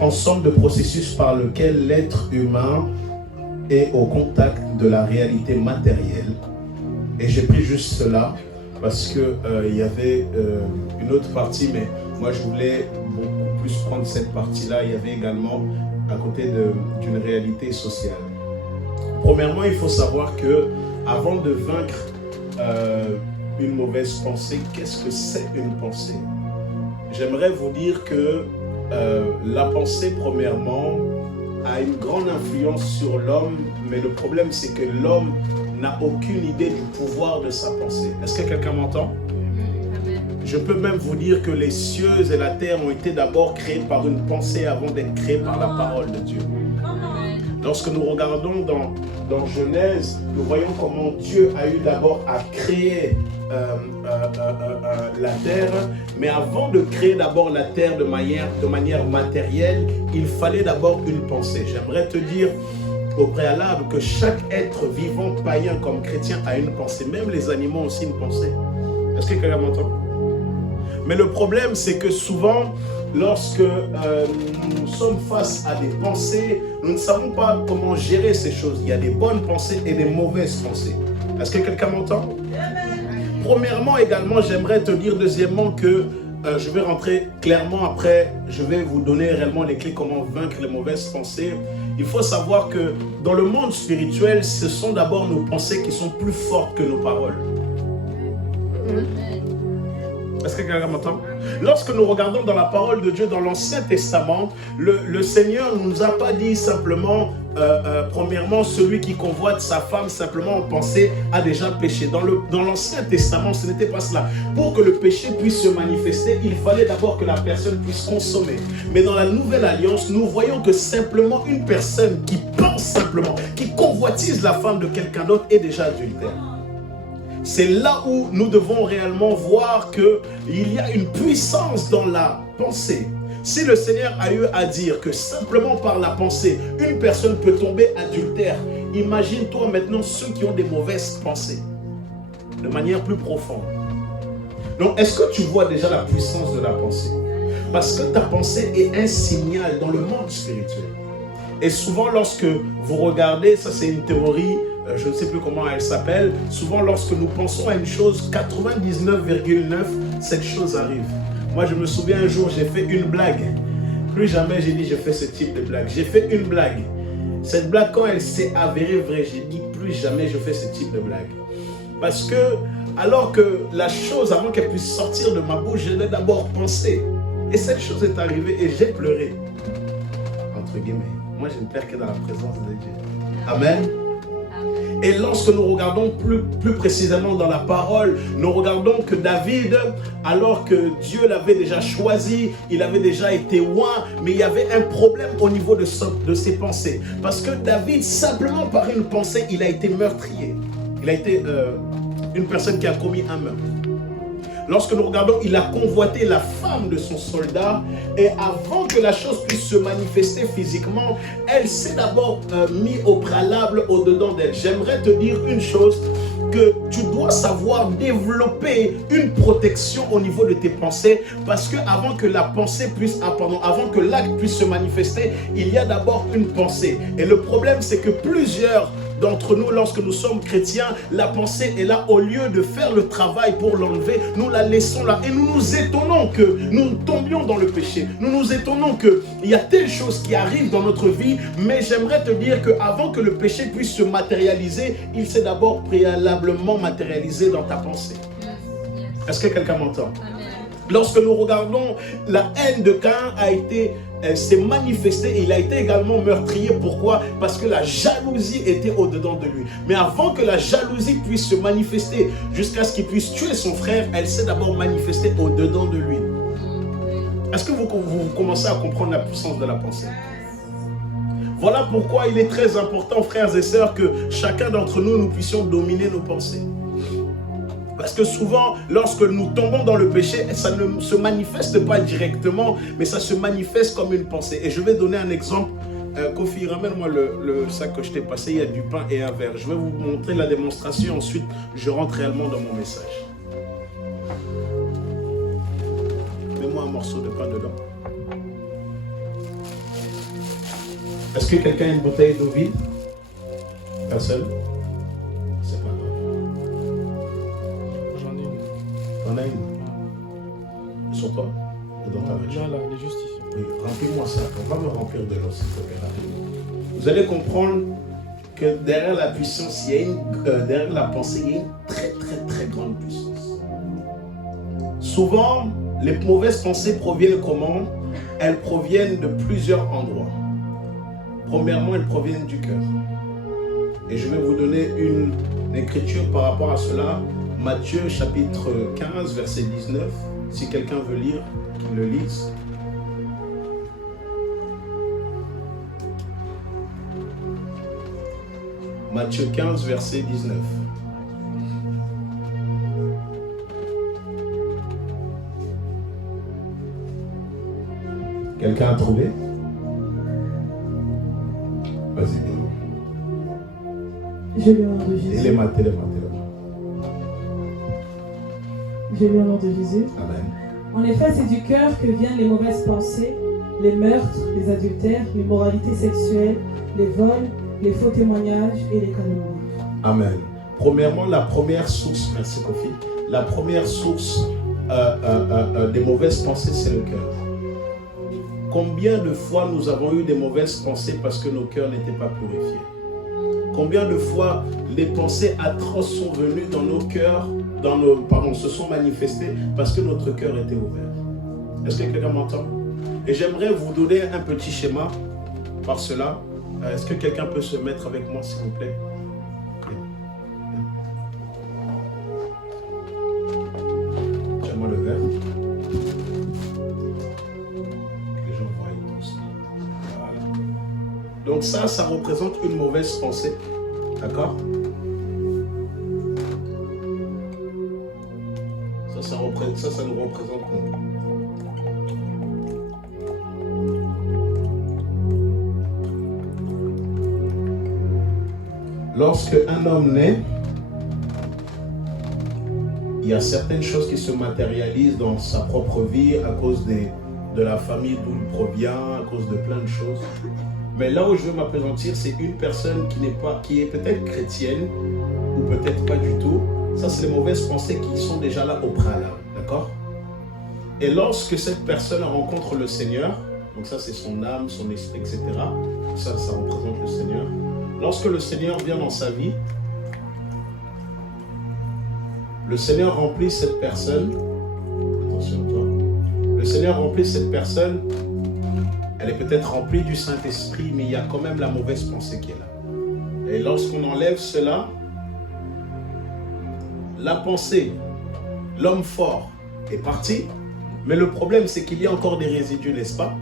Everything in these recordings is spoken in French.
ensemble de processus par lequel l'être humain est au contact de la réalité matérielle. Et j'ai pris juste cela parce que il y avait une autre partie, mais moi je voulais beaucoup plus prendre cette partie-là. Il y avait également à côté d'une réalité sociale. Premièrement, il faut savoir que avant de vaincre une mauvaise pensée, qu'est-ce que c'est une pensée? J'aimerais vous dire que la pensée, premièrement, a une grande influence sur l'homme, mais le problème, c'est que l'homme n'a aucune idée du pouvoir de sa pensée. Est-ce que quelqu'un m'entend? Je peux même vous dire que les cieux et la terre ont été d'abord créés par une pensée avant d'être créés par la parole de Dieu. Lorsque nous regardons dans Genèse, nous voyons comment Dieu a eu d'abord à créer la terre, mais avant de créer d'abord la terre de manière matérielle, il fallait d'abord une pensée. J'aimerais te dire au préalable que chaque être vivant, païen comme chrétien, a une pensée. Même les animaux ont aussi une pensée. Est-ce que quelqu'un m'entend? Mais le problème, c'est que souvent, lorsque nous sommes face à des pensées, nous ne savons pas comment gérer ces choses. Il y a des bonnes pensées et des mauvaises pensées. Est-ce que quelqu'un m'entend? Premièrement, également, j'aimerais te dire deuxièmement que je vais rentrer clairement après, je vais vous donner réellement les clés comment vaincre les mauvaises pensées. Il faut savoir que dans le monde spirituel, ce sont d'abord nos pensées qui sont plus fortes que nos paroles. Est-ce que quelqu'un m'entend? Lorsque nous regardons dans la parole de Dieu, dans l'Ancien Testament, le Seigneur ne nous a pas dit simplement, premièrement, celui qui convoite sa femme simplement en pensée a déjà péché. Dans l'Ancien Testament, ce n'était pas cela. Pour que le péché puisse se manifester, il fallait d'abord que la personne puisse consommer. Mais dans la Nouvelle Alliance, nous voyons que simplement une personne qui pense simplement, qui convoitise la femme de quelqu'un d'autre est déjà adultère. C'est là où nous devons réellement voir qu'il y a une puissance dans la pensée. Si le Seigneur a eu à dire que simplement par la pensée, une personne peut tomber adultère, imagine-toi maintenant ceux qui ont des mauvaises pensées, de manière plus profonde. Donc, est-ce que tu vois déjà la puissance de la pensée? Parce que ta pensée est un signal dans le monde spirituel. Et souvent, lorsque vous regardez, ça c'est une théorie, je ne sais plus comment elle s'appelle, souvent lorsque nous pensons à une chose, 99,9, cette chose arrive. Moi, je me souviens un jour, j'ai fait une blague. Plus jamais j'ai dit, je fais ce type de blague. J'ai fait une blague. Cette blague, quand elle s'est avérée vraie, j'ai dit, plus jamais je fais ce type de blague. Parce que, alors que la chose, avant qu'elle puisse sortir de ma bouche, je l'ai d'abord pensé. Et cette chose est arrivée et j'ai pleuré. Entre guillemets. Moi, je ne pleure que dans la présence de Dieu. Amen. Et lorsque nous regardons plus précisément dans la parole, nous regardons que David, alors que Dieu l'avait déjà choisi, il avait déjà été oint, mais il y avait un problème au niveau de ses pensées. Parce que David, simplement par une pensée, il a été meurtrier. Il a été une personne qui a commis un meurtre. Lorsque nous regardons, il a convoité la femme de son soldat et avant que la chose puisse se manifester physiquement, elle s'est d'abord mise au préalable au-dedans d'elle. J'aimerais te dire une chose, que tu dois savoir développer une protection au niveau de tes pensées parce que avant que la pensée puisse, avant que l'acte puisse se manifester, il y a d'abord une pensée. Et le problème, c'est que plusieurs d'entre nous, lorsque nous sommes chrétiens, la pensée est là, au lieu de faire le travail pour l'enlever, nous la laissons là et nous nous étonnons que nous tombions dans le péché. Nous nous étonnons qu'il y a telle chose qui arrive dans notre vie, mais j'aimerais te dire qu'avant que le péché puisse se matérialiser, il s'est d'abord préalablement matérialisé dans ta pensée. Est-ce que quelqu'un m'entend? Lorsque nous regardons, la haine de Caïn s'est manifestée et il a été également meurtrier. Pourquoi? Parce que la jalousie était au-dedans de lui. Mais avant que la jalousie puisse se manifester jusqu'à ce qu'il puisse tuer son frère, elle s'est d'abord manifestée au-dedans de lui. Est-ce que vous commencez à comprendre la puissance de la pensée? Voilà pourquoi il est très important, frères et sœurs, que chacun d'entre nous, nous puissions dominer nos pensées. Parce que souvent, lorsque nous tombons dans le péché, ça ne se manifeste pas directement, mais ça se manifeste comme une pensée. Et je vais donner un exemple. Kofi, ramène-moi le sac que je t'ai passé, il y a du pain et un verre. Je vais vous montrer la démonstration, ensuite je rentre réellement dans mon message. Mets-moi un morceau de pain dedans. Est-ce que quelqu'un a une bouteille d'eau vide? Personne? C'est pas grave. J'en ai une. T'en as une? Sur toi? Ou dans ta voiture? Là, elle est juste ici. Oui, remplis-moi ça. On va me remplir de l'eau, s'il te plaît, rapidement. Vous allez comprendre que derrière la puissance, il y a derrière la pensée, il y a une très très très grande puissance. Souvent, les mauvaises pensées proviennent comment? Elles proviennent de plusieurs endroits. Premièrement, elles proviennent du cœur. Et je vais vous donner une écriture par rapport à cela. Matthieu chapitre 15, verset 19. Si quelqu'un veut lire, qu'il le lise. Matthieu 15, verset 19. Quelqu'un a trouvé? Vas-y, dis-nous. Je lis au nom de Jésus. Téléma. Je lis au nom de Jésus. Amen. En effet, c'est du cœur que viennent les mauvaises pensées, les meurtres, les adultères, l'immoralité sexuelle, les vols, les faux témoignages et les calomnies. Amen. Premièrement, la première source, merci Kofi, la première source des mauvaises pensées, c'est le cœur. Combien de fois nous avons eu des mauvaises pensées parce que nos cœurs n'étaient pas purifiés? Combien de fois les pensées atroces sont venues dans nos cœurs, se sont manifestées parce que notre cœur était ouvert? Est-ce que quelqu'un m'entend? Et j'aimerais vous donner un petit schéma par cela. Est-ce que quelqu'un peut se mettre avec moi, s'il vous plaît? Tiens-moi le verre. Les gens voient tous. Voilà. Donc ça représente une mauvaise pensée. D'accord? Ça nous représente quoi? Lorsque un homme naît, il y a certaines choses qui se matérialisent dans sa propre vie à cause de la famille d'où il provient, à cause de plein de choses. Mais là où je veux m'appesantir, c'est une personne qui est peut-être chrétienne ou peut-être pas du tout. Ça, c'est les mauvaises pensées qui sont déjà là au préalable, d'accord? Et lorsque cette personne rencontre le Seigneur, donc ça c'est son âme, son esprit, etc. Ça représente le Seigneur. Lorsque le Seigneur vient dans sa vie, le Seigneur remplit cette personne. Attention toi. Le Seigneur remplit cette personne. Elle est peut-être remplie du Saint-Esprit, mais il y a quand même la mauvaise pensée qui est là. Et lorsqu'on enlève cela, la pensée, l'homme fort est parti. Mais le problème, c'est qu'il y a encore des résidus, n'est-ce pas?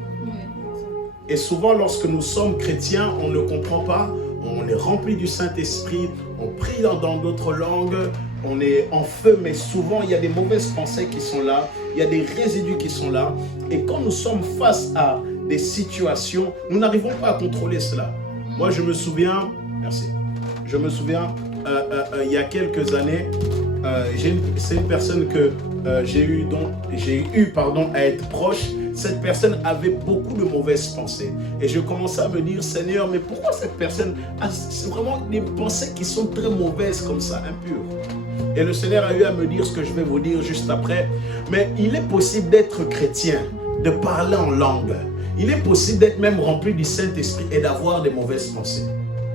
Et souvent, lorsque nous sommes chrétiens, on ne comprend pas. On est rempli du Saint-Esprit, on prie dans d'autres langues, on est en feu, mais souvent il y a des mauvaises pensées qui sont là, il y a des résidus qui sont là. Et quand nous sommes face à des situations, nous n'arrivons pas à contrôler cela. Moi, je me souviens, merci, je me souviens, il y a quelques années, c'est une personne que j'ai eu à être proche. Cette personne avait beaucoup de mauvaises pensées. Et je commençais à me dire, Seigneur, mais pourquoi cette personne a vraiment des pensées qui sont très mauvaises comme ça, impures? Et le Seigneur a eu à me dire ce que je vais vous dire juste après. Mais il est possible d'être chrétien, de parler en langue. Il est possible d'être même rempli du Saint-Esprit et d'avoir des mauvaises pensées.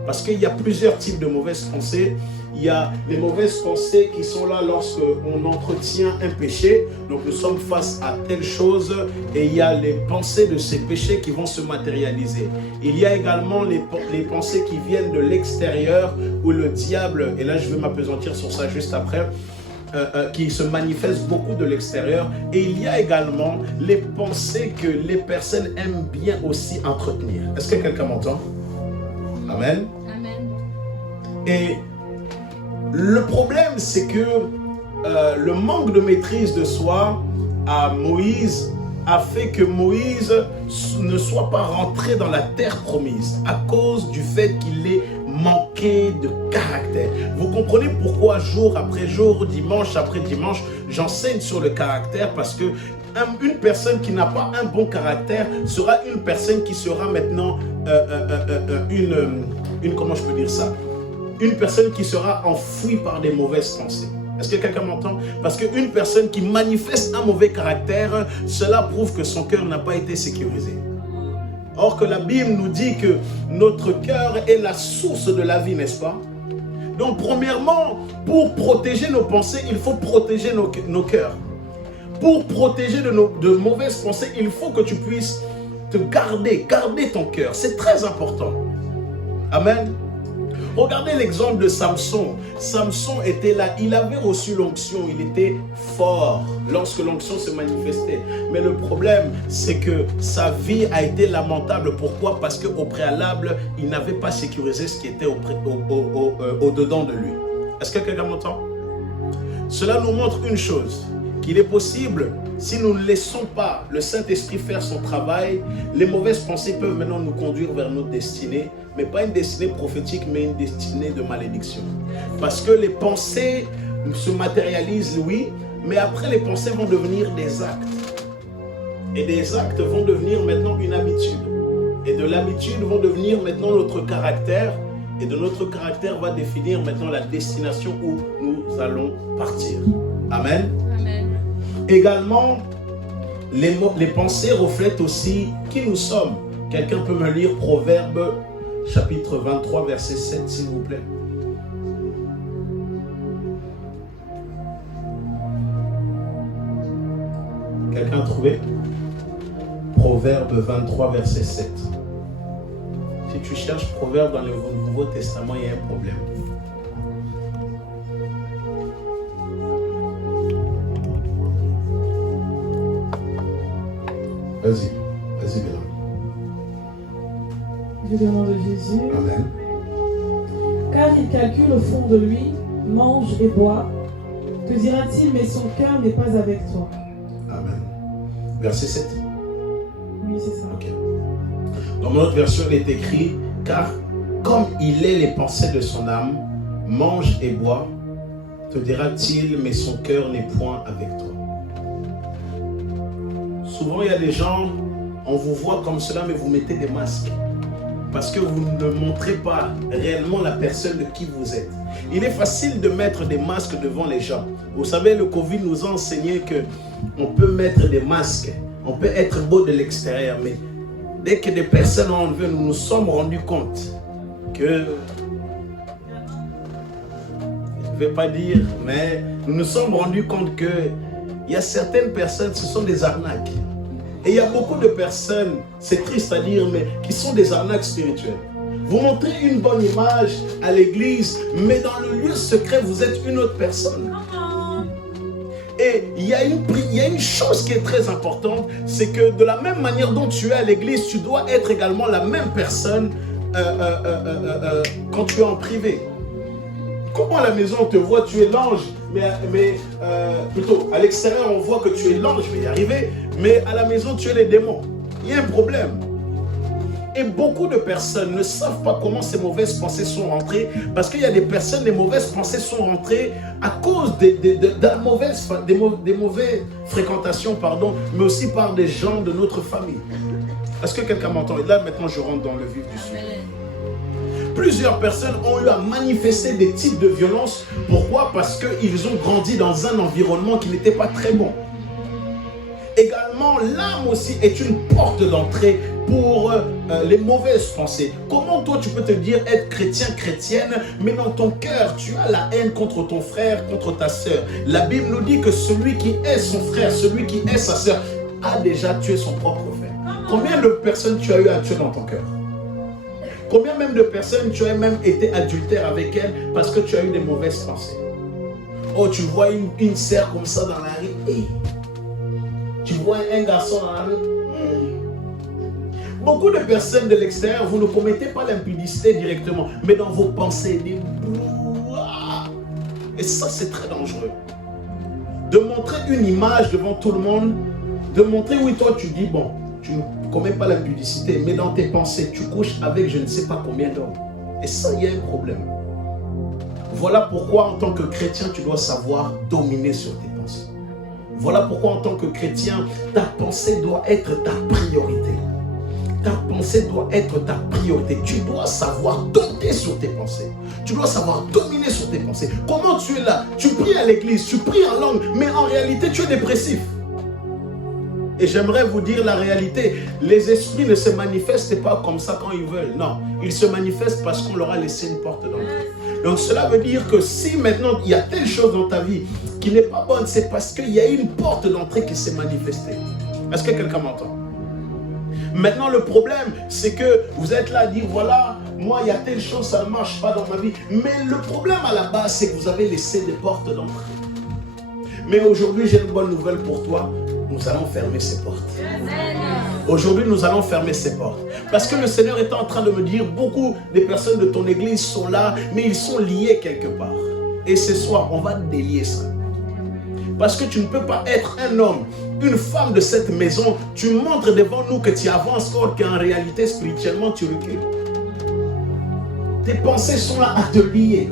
Parce qu'il y a plusieurs types de mauvaises pensées. Il y a les mauvaises pensées qui sont là lorsque on entretient un péché. Donc nous sommes face à telle chose et il y a les pensées de ces péchés qui vont se matérialiser. Il y a également les pensées qui viennent de l'extérieur où le diable, et là je vais m'appesantir sur ça juste après, qui se manifestent beaucoup de l'extérieur. Et il y a également les pensées que les personnes aiment bien aussi entretenir. Est-ce que quelqu'un m'entend? Amen. Amen. Et le problème, c'est que le manque de maîtrise de soi à Moïse a fait que Moïse ne soit pas rentré dans la terre promise à cause du fait qu'il ait manqué de caractère. Vous comprenez pourquoi jour après jour, dimanche après dimanche, j'enseigne sur le caractère, parce que une personne qui n'a pas un bon caractère sera une personne qui sera maintenant comment je peux dire ça? Une personne qui sera enfouie par des mauvaises pensées. Est-ce que quelqu'un m'entend? Parce qu'une personne qui manifeste un mauvais caractère, cela prouve que son cœur n'a pas été sécurisé. Or que la Bible nous dit que notre cœur est la source de la vie, n'est-ce pas? Donc premièrement, pour protéger nos pensées, il faut protéger nos cœurs. Pour protéger de mauvaises pensées, il faut que tu puisses te garder ton cœur. C'est très important. Amen. Regardez l'exemple de Samson. Samson était là, il avait reçu l'onction, il était fort lorsque l'onction se manifestait. Mais le problème, c'est que sa vie a été lamentable. Pourquoi? Parce qu'au préalable, il n'avait pas sécurisé ce qui était au-dedans de lui. Est-ce que quelqu'un m'entend? Cela nous montre une chose, qu'il est possible, si nous ne laissons pas le Saint-Esprit faire son travail, les mauvaises pensées peuvent maintenant nous conduire vers notre destinée, mais pas une destinée prophétique, mais une destinée de malédiction. Parce que les pensées se matérialisent, oui, mais après les pensées vont devenir des actes. Et des actes vont devenir maintenant une habitude. Et de l'habitude vont devenir maintenant notre caractère. Et de notre caractère va définir maintenant la destination où nous allons partir. Amen. Également, les pensées reflètent aussi qui nous sommes. Quelqu'un peut me lire Proverbe chapitre 23, verset 7, s'il vous plaît. Quelqu'un a trouvé? Proverbe 23, verset 7. Si tu cherches Proverbe dans le Nouveau Testament, il y a un problème. Vas-y, Bélan. Je dis au nom de Jésus. Amen. Car il calcule au fond de lui, mange et boit. Te dira-t-il, mais son cœur n'est pas avec toi. Amen. Verset 7. Oui, c'est ça. Ok. Dans mon autre version, il est écrit, car comme il est les pensées de son âme, mange et boit, te dira-t-il, mais son cœur n'est point avec toi. Souvent, il y a des gens, on vous voit comme cela, mais vous mettez des masques. Parce que vous ne montrez pas réellement la personne de qui vous êtes. Il est facile de mettre des masques devant les gens. Vous savez, le Covid nous a enseigné qu'on peut mettre des masques. On peut être beau de l'extérieur, mais dès que des personnes ont enlevé, nous nous sommes rendus compte que... Je ne vais pas dire, mais nous nous sommes rendus compte qu'il y a certaines personnes, ce sont des arnaques. Et il y a beaucoup de personnes, c'est triste à dire, mais qui sont des arnaques spirituelles. Vous montrez une bonne image à l'église, mais dans le lieu secret, vous êtes une autre personne. Et il y a une chose qui est très importante, c'est que de la même manière dont tu es à l'église, tu dois être également la même personne quand tu es en privé. Comment à la maison on te voit, tu es l'ange, mais plutôt à l'extérieur on voit que tu es l'ange, je vais y arriver, mais à la maison tu es les démons. Il y a un problème. Et beaucoup de personnes ne savent pas comment ces mauvaises pensées sont rentrées, parce qu'il y a des personnes, les mauvaises pensées sont rentrées à cause des mauvaises fréquentations, mais aussi par des gens de notre famille. Est-ce que quelqu'un m'entend? Et là maintenant je rentre dans le vif du sujet. Plusieurs personnes ont eu à manifester des types de violence. Pourquoi? Parce qu'ils ont grandi dans un environnement qui n'était pas très bon. Également, l'âme aussi est une porte d'entrée pour les mauvaises pensées. Comment toi tu peux te dire être chrétien, chrétienne, mais dans ton cœur tu as la haine contre ton frère, contre ta soeur. La Bible nous dit que celui qui est son frère, celui qui est sa soeur, a déjà tué son propre frère. Combien de personnes tu as eu à tuer dans ton cœur? Combien même de personnes tu as même été adultère avec elles parce que tu as eu des mauvaises pensées? Oh, tu vois une sœur comme ça dans la rue. Hey. Tu vois un garçon dans la rue. Beaucoup de personnes de l'extérieur, vous ne commettez pas l'impudicité directement, mais dans vos pensées, des... Et ça, c'est très dangereux. De montrer une image devant tout le monde, de montrer, oui, toi, tu dis, bon, tu ne commets pas l'impudicité, mais dans tes pensées, tu couches avec je ne sais pas combien d'hommes. Et ça, il y a un problème. Voilà pourquoi, en tant que chrétien, tu dois savoir dominer sur tes pensées. Voilà pourquoi en tant que chrétien, ta pensée doit être ta priorité. Ta pensée doit être ta priorité. Tu dois savoir dompter sur tes pensées. Tu dois savoir dominer sur tes pensées. Comment tu es là? Tu pries à l'église, tu pries en langue, mais en réalité, tu es dépressif. Et j'aimerais vous dire la réalité. Les esprits ne se manifestent pas comme ça quand ils veulent. Non, ils se manifestent parce qu'on leur a laissé une porte d'entrée. Donc cela veut dire que si maintenant il y a telle chose dans ta vie qui n'est pas bonne, c'est parce qu'il y a une porte d'entrée qui s'est manifestée. Est-ce que quelqu'un m'entend? Maintenant, le problème, c'est que vous êtes là à dire, voilà, moi, il y a telle chose, ça ne marche pas dans ma vie. Mais le problème à la base, c'est que vous avez laissé des portes d'entrée. Mais aujourd'hui, j'ai une bonne nouvelle pour toi. Nous allons fermer ces portes. Aujourd'hui, nous allons fermer ces portes. Parce que le Seigneur est en train de me dire, beaucoup des personnes de ton église sont là, mais ils sont liés quelque part. Et ce soir, on va délier ça. Parce que tu ne peux pas être un homme, une femme de cette maison, tu montres devant nous que tu avances, or qu'en réalité, spirituellement, tu recules. Tes pensées sont là à te lier.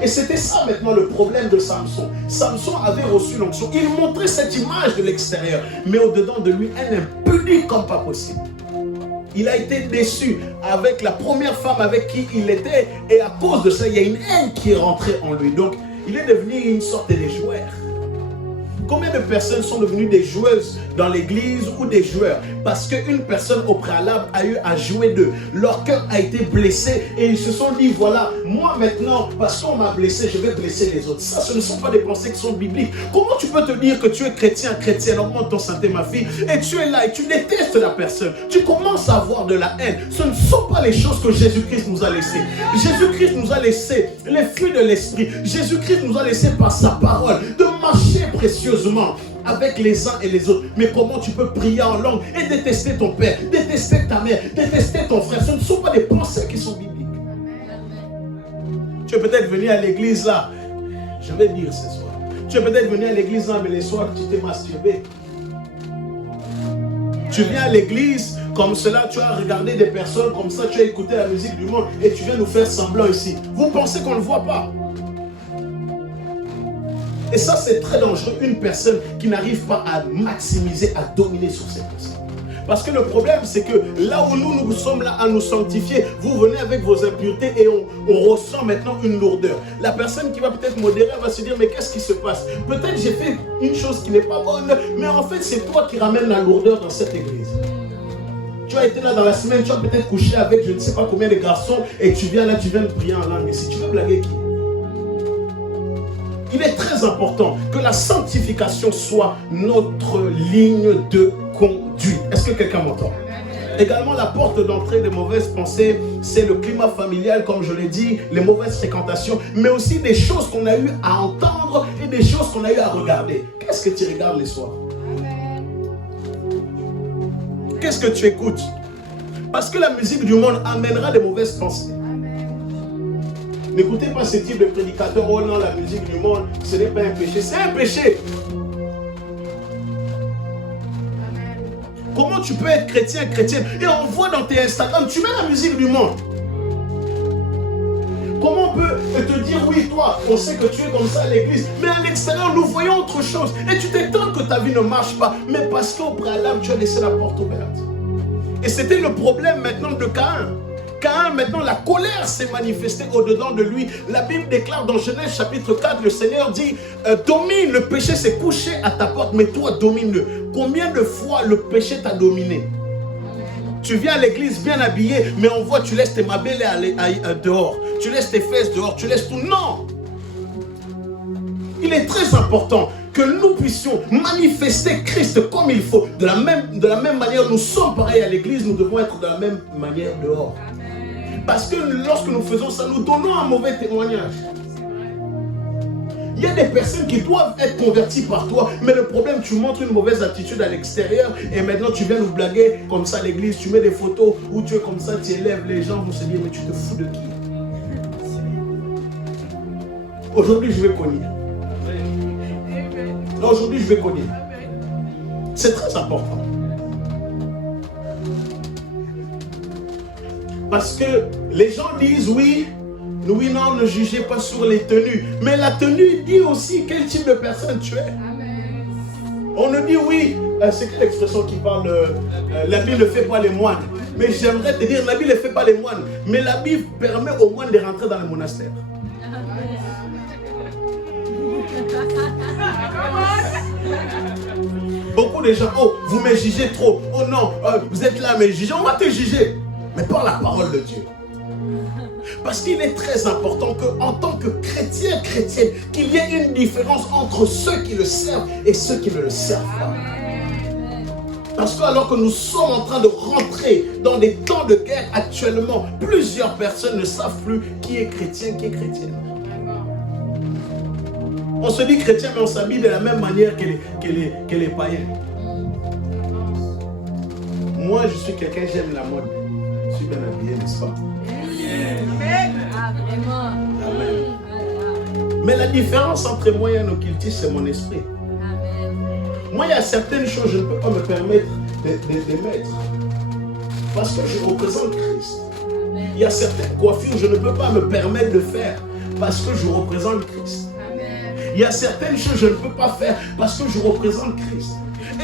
Et c'était ça maintenant le problème de Samson. Samson avait reçu l'onction. Il montrait cette image de l'extérieur, mais au-dedans de lui, un impudique comme pas possible. Il a été déçu avec la première femme avec qui il était, et à cause de ça, il y a une haine qui est rentrée en lui. Donc, il est devenu une sorte de joueur. Combien de personnes sont devenues des joueuses dans l'église ou des joueurs? Parce qu'une personne au préalable a eu à jouer d'eux. Leur cœur a été blessé et ils se sont dit, voilà, moi maintenant, parce qu'on m'a blessé, je vais blesser les autres. Ça, ce ne sont pas des pensées qui sont bibliques. Comment tu peux te dire que tu es chrétien, chrétienne, augmente ton santé, ma fille, et tu es là et tu détestes la personne? Tu commences à avoir de la haine. Ce ne sont pas les choses que Jésus-Christ nous a laissées. Jésus-Christ nous a laissé les fruits de l'esprit. Jésus-Christ nous a laissé par sa parole de marcher précieusement avec les uns et les autres. Mais comment tu peux prier en langue et détester ton père, détester ta mère, détester ton frère? Ce ne sont pas des pensées qui sont bibliques. Tu es peut-être venu à l'église là, je vais dire ce soir, tu es peut-être venu à l'église là, mais les soirs tu t'es masturbé. Tu viens à l'église comme cela, tu as regardé des personnes comme ça, tu as écouté la musique du monde et tu viens nous faire semblant ici. Vous pensez qu'on ne le voit pas? Et ça, c'est très dangereux, une personne qui n'arrive pas à maximiser, à dominer sur ses pensées. Parce que le problème, c'est que là où nous sommes là à nous sanctifier, vous venez avec vos impuretés et on ressent maintenant une lourdeur. La personne qui va peut-être modérer va se dire, mais qu'est-ce qui se passe? Peut-être j'ai fait une chose qui n'est pas bonne, mais en fait, c'est toi qui ramènes la lourdeur dans cette église. Tu as été là dans la semaine, tu as peut-être couché avec je ne sais pas combien de garçons et tu viens là, tu viens de prier en langue. Et si tu veux blaguer qui? Il est très important que la sanctification soit notre ligne de conduite. Est-ce que quelqu'un m'entend? Également, la porte d'entrée des mauvaises pensées, c'est le climat familial, comme je l'ai dit, les mauvaises fréquentations, mais aussi des choses qu'on a eu à entendre et des choses qu'on a eu à regarder. Qu'est-ce que tu regardes les soirs? Qu'est-ce que tu écoutes? Parce que la musique du monde amènera des mauvaises pensées. N'écoutez pas ce type de prédicateur, oh non, la musique du monde, ce n'est pas un péché. C'est un péché. Comment tu peux être chrétien, chrétienne, et on voit dans tes Instagram, tu mets la musique du monde. Comment on peut te dire, oui, toi, on sait que tu es comme ça à l'église, mais à l'extérieur, nous voyons autre chose. Et tu t'étonnes que ta vie ne marche pas, mais parce qu'au préalable, tu as laissé la porte ouverte. Et c'était le problème maintenant de Caïn. Caïn, maintenant, la colère s'est manifestée au-dedans de lui. La Bible déclare dans Genèse chapitre 4, le Seigneur dit, domine, le péché s'est couché à ta porte, mais toi, domine-le. Combien de fois le péché t'a dominé? Tu viens à l'église bien habillé, mais on voit, tu laisses tes mabelles dehors. Tu laisses tes fesses dehors, tu laisses tout. Non! Il est très important que nous puissions manifester Christ comme il faut. De la même manière, nous sommes pareils à l'église, nous devons être de la même manière dehors. Parce que lorsque nous faisons ça, nous donnons un mauvais témoignage. Il y a des personnes qui doivent être converties par toi, mais le problème, tu montres une mauvaise attitude à l'extérieur et maintenant tu viens nous blaguer comme ça à l'église, tu mets des photos où tu es comme ça, tu élèves les gens, vont se dire, mais tu te fous de qui? Aujourd'hui, je vais cogner. Non, aujourd'hui, je vais cogner. C'est très important. Parce que les gens disent, oui, non, ne jugez pas sur les tenues. Mais la tenue dit aussi quel type de personne tu es. On nous dit oui, c'est quelle expression qui parle l'habit ne fait pas les moines. Mais j'aimerais te dire, l'habit ne fait pas les moines. Mais l'habit permet aux moines de rentrer dans le monastère. Beaucoup de gens, oh, vous me jugez trop. Oh non, vous êtes là à me juger. On va te juger. Mais par la parole de Dieu. Parce qu'il est très important qu'en tant que chrétien, chrétienne, qu'il y ait une différence entre ceux qui le servent et ceux qui ne le servent pas. Parce que alors que nous sommes en train de rentrer dans des temps de guerre actuellement, plusieurs personnes ne savent plus qui est chrétien, qui est chrétienne. On se dit chrétien, mais on s'habille de la même manière que les païens. Moi, je suis quelqu'un, j'aime la mode. Je suis bien habillé, n'est-ce pas? Amen. Mais la différence entre moi et un occultiste, c'est mon esprit. Moi, il y a certaines choses, je ne peux pas me permettre de mettre. Parce que je représente Christ. Il y a certaines coiffures, je ne peux pas me permettre de faire. Parce que je représente Christ. Il y a certaines choses, je ne peux pas faire. Parce que je représente Christ.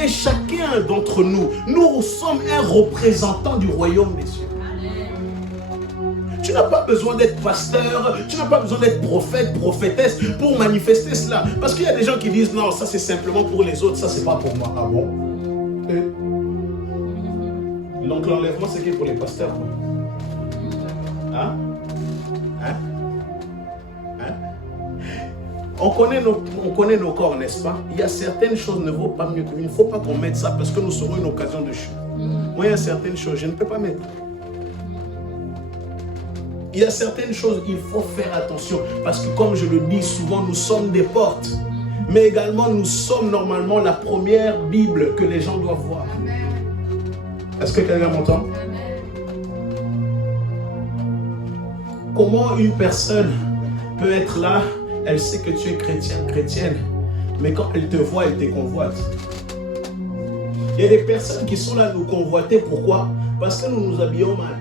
Et chacun d'entre nous, nous sommes un représentant du royaume des cieux. Tu n'as pas besoin d'être pasteur, tu n'as pas besoin d'être prophète, prophétesse pour manifester cela. Parce qu'il y a des gens qui disent non, ça c'est simplement pour les autres, ça c'est pas pour moi. Ah bon? Donc l'enlèvement c'est pour les pasteurs. Hein? Hein? Hein? On connaît nos corps, n'est-ce pas? Il y a certaines choses ne vaut pas mieux. Il ne faut pas qu'on mette ça parce que nous serons une occasion de chute. Moi il y a certaines choses, je ne peux pas mettre. Il y a certaines choses, il faut faire attention. Parce que comme je le dis souvent, nous sommes des portes. Mais également, nous sommes normalement la première Bible que les gens doivent voir. Est-ce que quelqu'un m'entend? Comment une personne peut être là, elle sait que tu es chrétien, chrétienne, mais quand elle te voit, elle te convoite. Il y a des personnes qui sont là nous convoiter. Pourquoi? Parce que nous nous habillons mal.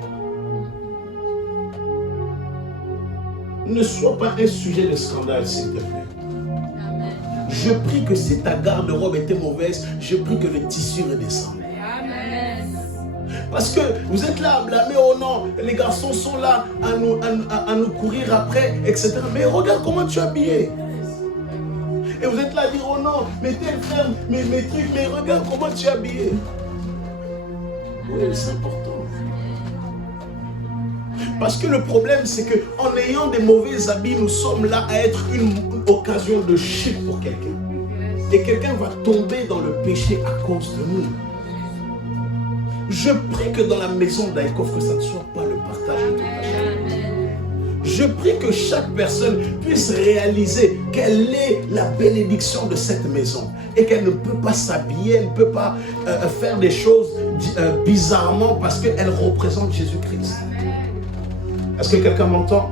Ne sois pas un sujet de scandale, s'il te plaît. Amen. Je prie que si ta garde-robe était mauvaise, je prie que le tissu redescende. Amen. Parce que vous êtes là à blâmer, oh non, les garçons sont là à nous courir après, etc. Mais regarde comment tu es habillé. Et vous êtes là à dire, oh non, mais tel frère, mes trucs, mais regarde comment tu es habillé. Oui, c'est important. Parce que le problème, c'est qu'en ayant des mauvais habits, nous sommes là à être une occasion de chute pour quelqu'un. Et quelqu'un va tomber dans le péché à cause de nous. Je prie que dans la maison d'Aïkof, que ça ne soit pas le partage de péché. Je prie que chaque personne puisse réaliser quelle est la bénédiction de cette maison. Et qu'elle ne peut pas s'habiller, elle ne peut pas faire des choses bizarrement parce qu'elle représente Jésus-Christ. Est-ce que quelqu'un m'entend?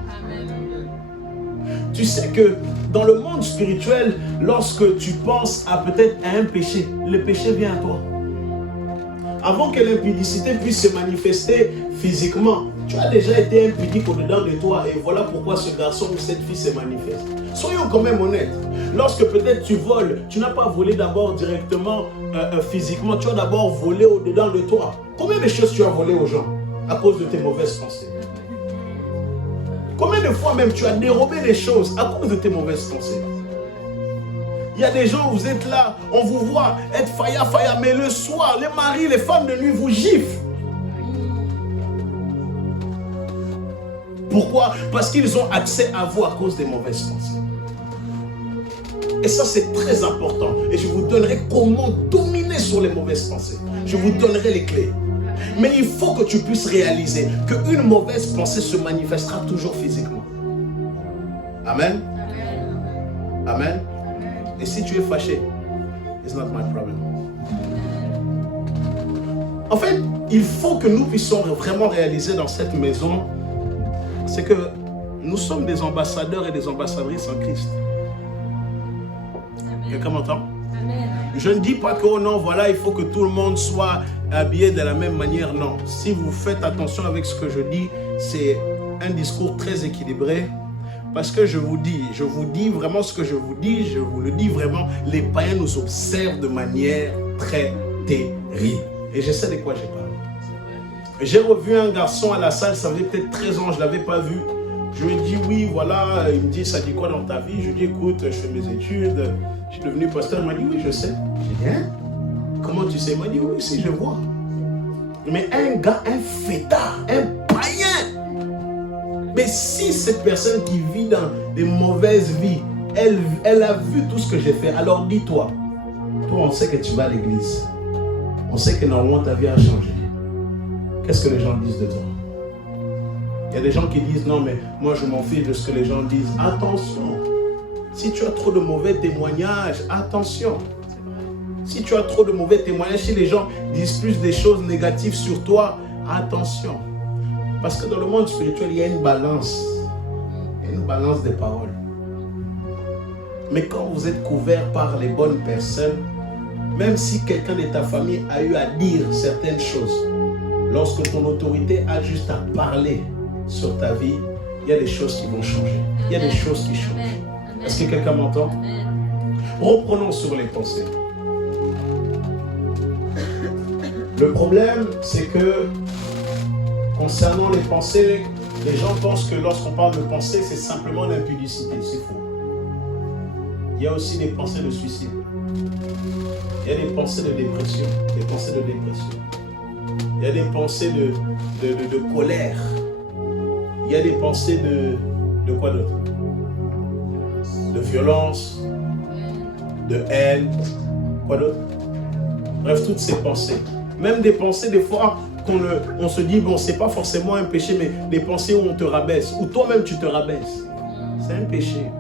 Tu sais que dans le monde spirituel, lorsque tu penses à peut-être à un péché, le péché vient à toi. Avant que l'impudicité puisse se manifester physiquement, tu as déjà été impudique au-dedans de toi et voilà pourquoi ce garçon ou cette fille se manifeste. Soyons quand même honnêtes. Lorsque peut-être tu voles, tu n'as pas volé d'abord directement physiquement, tu as d'abord volé au-dedans de toi. Combien de choses tu as volé aux gens à cause de tes mauvaises pensées? Combien de fois même tu as dérobé les choses à cause de tes mauvaises pensées? Il y a des gens, vous êtes là, on vous voit être faya, mais le soir, les maris, les femmes de nuit vous giflent. Pourquoi? Parce qu'ils ont accès à vous à cause des mauvaises pensées. Et ça, c'est très important. Et je vous donnerai comment dominer sur les mauvaises pensées. Je vous donnerai les clés. Mais il faut que tu puisses réaliser qu'une mauvaise pensée se manifestera toujours physiquement. Amen. Amen. Et si tu es fâché, it's not my problem. En fait, il faut que nous puissions vraiment réaliser dans cette maison, c'est que nous sommes des ambassadeurs et des ambassadrices en Christ. Quelqu'un m'entend? Je ne dis pas que, oh non, voilà, il faut que tout le monde soit habillé de la même manière. Non. Si vous faites attention avec ce que je dis, c'est un discours très équilibré. Parce que je vous dis vraiment ce que je vous le dis vraiment, les païens nous observent de manière très terrible. Et je sais de quoi je parle. J'ai revu un garçon à la salle, ça faisait peut-être 13 ans, je ne l'avais pas vu. Je lui ai dit oui, voilà, il me dit ça dit quoi dans ta vie? Je lui ai dit écoute, je fais mes études, je suis devenu pasteur. Il m'a dit oui, je sais. J'ai dit hein? Comment tu sais? Il m'a dit oui, si je vois. Mais un gars, un fêtard, un païen. Mais si cette personne qui vit dans des mauvaises vies, elle a vu tout ce que j'ai fait, alors dis-toi, toi on sait que tu vas à l'église. On sait que normalement ta vie a changé. Qu'est-ce que les gens disent de toi? Il y a des gens qui disent non mais moi je m'en fiche de ce que les gens disent. Attention, si tu as trop de mauvais témoignages, attention. Si tu as trop de mauvais témoignages, si les gens disent plus des choses négatives sur toi, attention. Parce que dans le monde spirituel, il y a une balance. Il y a une balance des paroles. Mais quand vous êtes couvert par les bonnes personnes, même si quelqu'un de ta famille a eu à dire certaines choses, lorsque ton autorité a juste à parler sur ta vie, il y a des choses qui vont changer. Il y a des choses qui changent. Est-ce que quelqu'un m'entend? Reprenons sur les pensées. Le problème, c'est que concernant les pensées, les gens pensent que lorsqu'on parle de pensée, c'est simplement l'impudicité. C'est faux. Il y a aussi des pensées de suicide. Il y a des pensées de dépression. Des pensées de dépression. Il y a des pensées de colère. Il y a des pensées de quoi d'autre? De violence, de haine, quoi d'autre? Bref, toutes ces pensées. Même des pensées, des fois, on se dit, bon, c'est pas forcément un péché, mais des pensées où on te rabaisse, où toi-même tu te rabaisses. C'est un péché.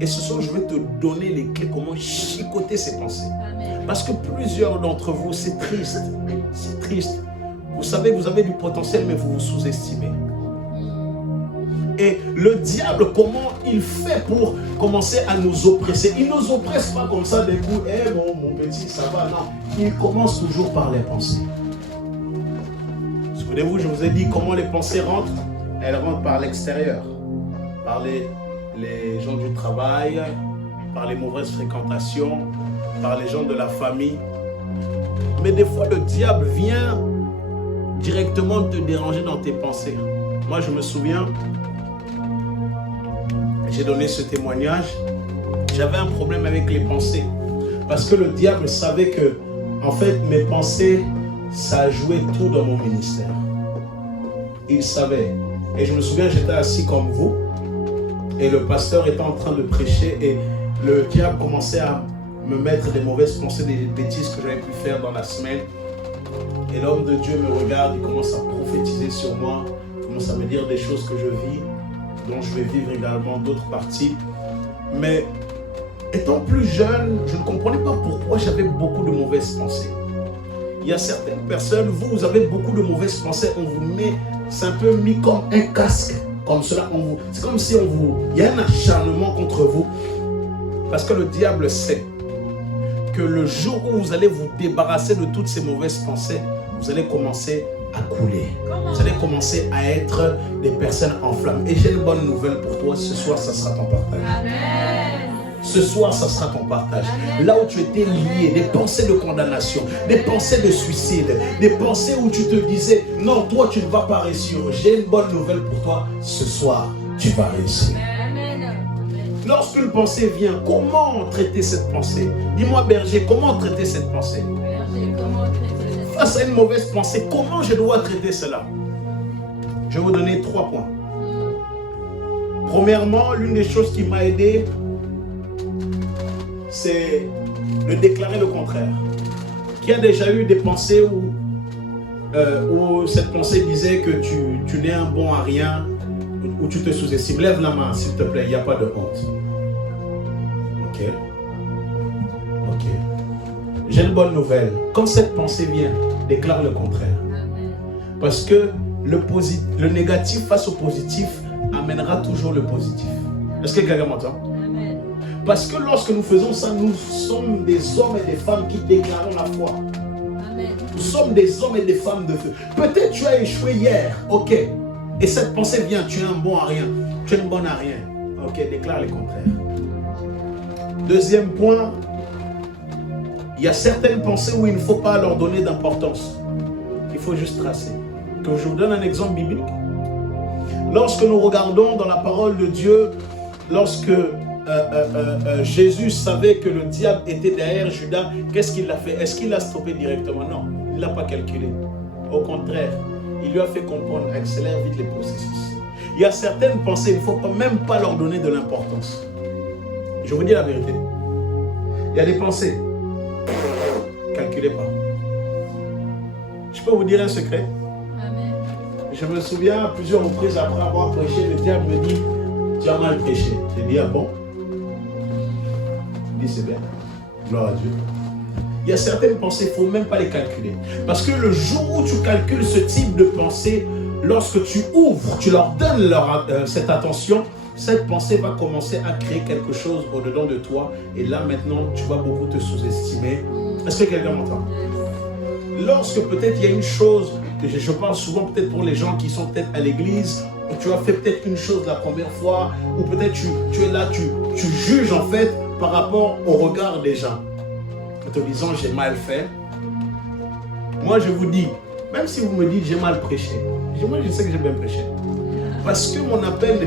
Et ce soir, je vais te donner les clés, comment chicoter ces pensées. Parce que plusieurs d'entre vous, c'est triste. C'est triste. Vous savez que vous avez du potentiel, mais vous vous sous-estimez. Et le diable, comment il fait pour commencer à nous oppresser? Il ne nous oppresse pas comme ça d'un coup. Eh bon, mon petit, ça va. Non. Il commence toujours par les pensées. Souvenez-vous, je vous ai dit comment les pensées rentrent. Elles rentrent par l'extérieur. Par les gens du travail, par les mauvaises fréquentations, par les gens de la famille. Mais des fois, le diable vient directement te déranger dans tes pensées. Moi, je me souviens, j'ai donné ce témoignage, j'avais un problème avec les pensées. Parce que le diable savait que, en fait, mes pensées, ça jouait tout dans mon ministère. Il savait. Et je me souviens, j'étais assis comme vous, et le pasteur était en train de prêcher, et le diable commençait à me mettre des mauvaises pensées, des bêtises que j'avais pu faire dans la semaine. Et l'homme de Dieu me regarde, il commence à prophétiser sur moi, il commence à me dire des choses que je vis, dont je vais vivre également d'autres parties. Mais étant plus jeune, je ne comprenais pas pourquoi j'avais beaucoup de mauvaises pensées. Il y a certaines personnes, vous avez beaucoup de mauvaises pensées, on vous met, c'est un peu mis comme un casque, comme cela, c'est comme si il y a un acharnement contre vous. Parce que le diable sait que le jour où vous allez vous débarrasser de toutes ces mauvaises pensées, vous allez commencer à couler. Vous allez commencer à être des personnes en flammes. Et j'ai une bonne nouvelle pour toi. Ce soir, ça sera ton partage. Amen. Ce soir, ça sera ton partage. Amen. Là où tu étais lié, des pensées de condamnation, des pensées de suicide, des pensées où tu te disais, non, toi, tu ne vas pas réussir. J'ai une bonne nouvelle pour toi. Ce soir, tu vas réussir. Amen. Lorsqu'une pensée vient, comment traiter cette pensée? Dis-moi, berger, comment traiter cette pensée? Berger, comment traiter? Face à une mauvaise pensée, comment je dois traiter cela? Je vais vous donner 3 points. Premièrement, l'une des choses qui m'a aidé, c'est de déclarer le contraire. Qui a déjà eu des pensées où cette pensée disait que tu n'es un bon à rien, où tu te sous-estimes? Lève la main, s'il te plaît, il n'y a pas de honte. Ok. Ok. J'ai une bonne nouvelle. Quand cette pensée vient, déclare le contraire. Parce que le négatif face au positif amènera toujours le positif. Est-ce que quelqu'un m'entend? Parce que lorsque nous faisons ça, nous sommes des hommes et des femmes qui déclarons la foi. Amen. Nous sommes des hommes et des femmes de feu. Peut-être tu as échoué hier, ok. Et cette pensée vient, tu es un bon à rien, tu es une bonne à rien. Ok, déclare le contraire. Deuxième point, il y a certaines pensées où il ne faut pas leur donner d'importance. Il faut juste tracer. Que je vous donne un exemple biblique. Lorsque nous regardons dans la parole de Dieu, lorsque Jésus savait que le diable était derrière Judas, qu'est-ce qu'il a fait? Est-ce qu'il l'a stoppé directement? Non, il ne l'a pas calculé. Au contraire, il lui a fait comprendre, accélère vite les processus. Il y a certaines pensées, il ne faut même pas leur donner de l'importance. Je vous dis la vérité. Il y a des pensées, calculez pas. Je peux vous dire un secret? Amen. Je me souviens à plusieurs reprises après avoir prêché, le diable me dit, tu as mal prêché. J'ai dit, ah bon? Je dis, c'est bien. Gloire à Dieu. Il y a certaines pensées, il ne faut même pas les calculer. Parce que le jour où tu calcules ce type de pensée, lorsque tu ouvres, tu leur donnes cette attention, cette pensée va commencer à créer quelque chose au-dedans de toi. Et là, maintenant, tu vas beaucoup te sous-estimer. Est-ce que quelqu'un m'entend? Lorsque peut-être il y a une chose, je parle souvent peut-être pour les gens qui sont peut-être à l'église, où tu as fait peut-être une chose la première fois, ou peut-être tu es là, tu juges en fait par rapport au regard des gens. En te disant, j'ai mal fait. Moi, je vous dis, même si vous me dites, j'ai mal prêché, moi, je sais que j'ai bien prêché. Parce que mon appel ne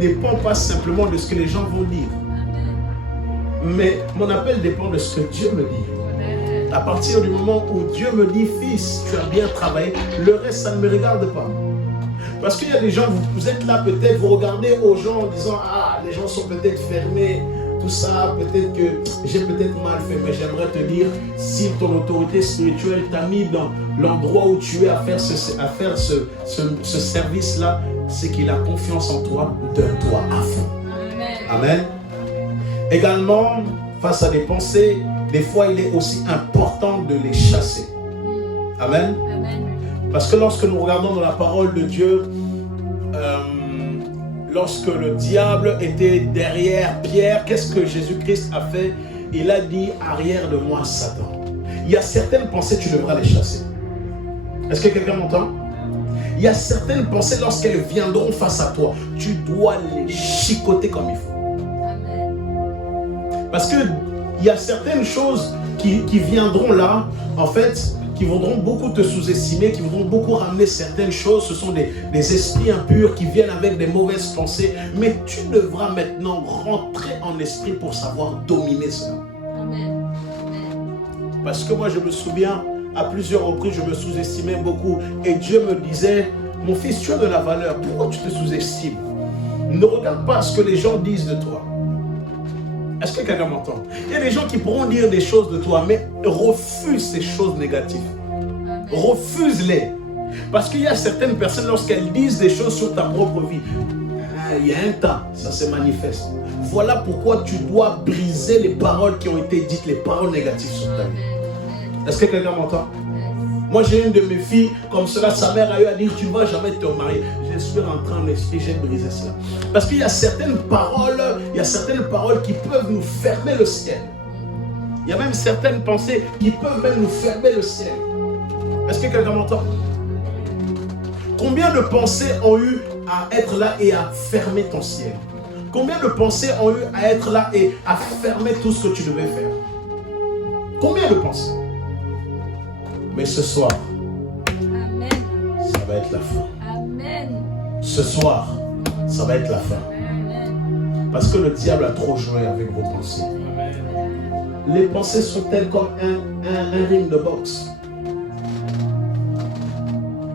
dépend pas simplement de ce que les gens vont dire. Mais mon appel dépend de ce que Dieu me dit. À partir du moment où Dieu me dit, fils, tu as bien travaillé, le reste, ça ne me regarde pas. Parce qu'il y a des gens, vous êtes là peut-être, vous regardez aux gens en disant, ah, les gens sont peut-être fermés, tout ça, peut-être que j'ai peut-être mal fait, mais j'aimerais te dire, si ton autorité spirituelle t'a mis dans l'endroit où tu es à faire ce service-là, c'est qu'il a confiance en toi, donne-toi à fond. Amen. Également, face à des pensées, des fois il est aussi important de les chasser. Amen. Amen. Parce que lorsque nous regardons dans la parole de Dieu, lorsque le diable était derrière Pierre, qu'est-ce que Jésus-Christ a fait? Il a dit, arrière de moi, Satan. Il y a certaines pensées, tu devras les chasser. Est-ce que quelqu'un m'entend? Il y a certaines pensées, lorsqu'elles viendront face à toi, tu dois les chicoter comme il faut. Amen. Parce qu'il y a certaines choses qui viendront là, en fait, qui voudront beaucoup te sous-estimer, qui voudront beaucoup ramener certaines choses. Ce sont des esprits impurs qui viennent avec des mauvaises pensées. Mais tu devras maintenant rentrer en esprit pour savoir dominer cela. Amen. Parce que moi, je me souviens, à plusieurs reprises, je me sous-estimais beaucoup. Et Dieu me disait, mon fils, tu as de la valeur. Pourquoi tu te sous-estimes? Ne regarde pas ce que les gens disent de toi. Est-ce que quelqu'un m'entend? Il y a des gens qui pourront dire des choses de toi, mais refuse ces choses négatives. Refuse-les. Parce qu'il y a certaines personnes, lorsqu'elles disent des choses sur ta propre vie, il y a un temps, ça se manifeste. Voilà pourquoi tu dois briser les paroles qui ont été dites, les paroles négatives sur ta vie. Est-ce que quelqu'un m'entend? Moi, j'ai une de mes filles, comme cela, sa mère a eu à dire, tu ne vas jamais te marier. Je suis rentré en esprit, j'ai brisé cela. Parce qu'il y a certaines paroles, qui peuvent nous fermer le ciel. Il y a même certaines pensées qui peuvent même nous fermer le ciel. Est-ce que quelqu'un m'entend? Combien de pensées ont eu à être là et à fermer ton ciel? Combien de pensées ont eu à être là et à fermer tout ce que tu devais faire? Combien de pensées? Mais ce soir, Amen. ça va être la fin. Amen. Ce soir, ça va être la fin. Amen. Parce que le diable a trop joué avec vos pensées. Les pensées sont-elles comme un ring de boxe?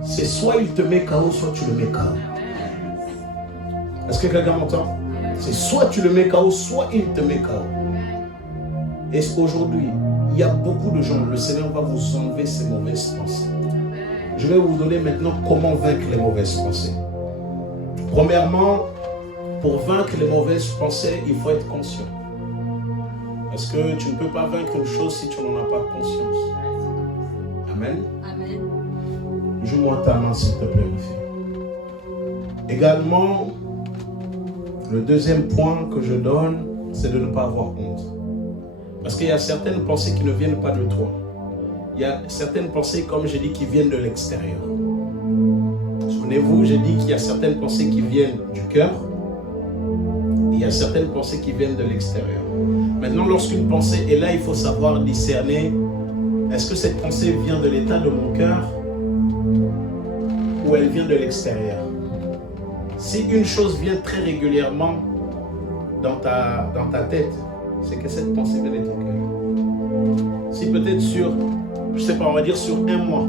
C'est soit il te met KO, soit tu le mets KO. Est-ce que quelqu'un m'entend? C'est soit tu le mets KO, soit il te met KO. Et aujourd'hui, il y a beaucoup de gens, le Seigneur va vous enlever ces mauvaises pensées. Je vais vous donner maintenant comment vaincre les mauvaises pensées. Premièrement, pour vaincre les mauvaises pensées, il faut être conscient. Parce que tu ne peux pas vaincre une chose si tu n'en as pas conscience. Amen. Amen. Joue-moi ta main, s'il te plaît, ma fille. Également, le deuxième point que je donne, c'est de ne pas avoir honte. Parce qu'il y a certaines pensées qui ne viennent pas de toi. Il y a certaines pensées, comme j'ai dit, qui viennent de l'extérieur. Souvenez-vous, j'ai dit qu'il y a certaines pensées qui viennent du cœur. Il y a certaines pensées qui viennent de l'extérieur. Maintenant, lorsqu'une pensée est là, il faut savoir discerner, est-ce que cette pensée vient de l'état de mon cœur ou elle vient de l'extérieur? Si une chose vient très régulièrement dans ta tête, c'est que cette pensée vient de ton cœur. Si peut-être sur, je sais pas, on va dire sur un mois,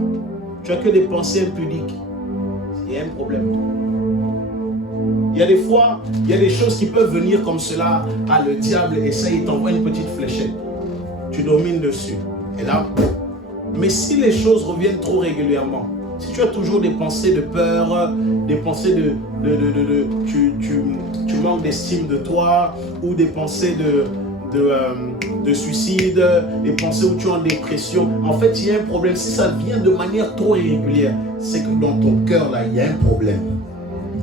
tu as que des pensées impudiques, il y a un problème. Il y a des fois, il y a des choses qui peuvent venir comme cela. Ah, le diable essaye, il t'envoie une petite fléchette. Tu domines dessus. Et là, mais si les choses reviennent trop régulièrement, si tu as toujours des pensées de peur, des pensées tu manques d'estime de toi, ou des pensées de suicide, des pensées où tu es en dépression, en fait, il y a un problème. Si ça vient de manière trop irrégulière, c'est que dans ton cœur, là, il y a un problème.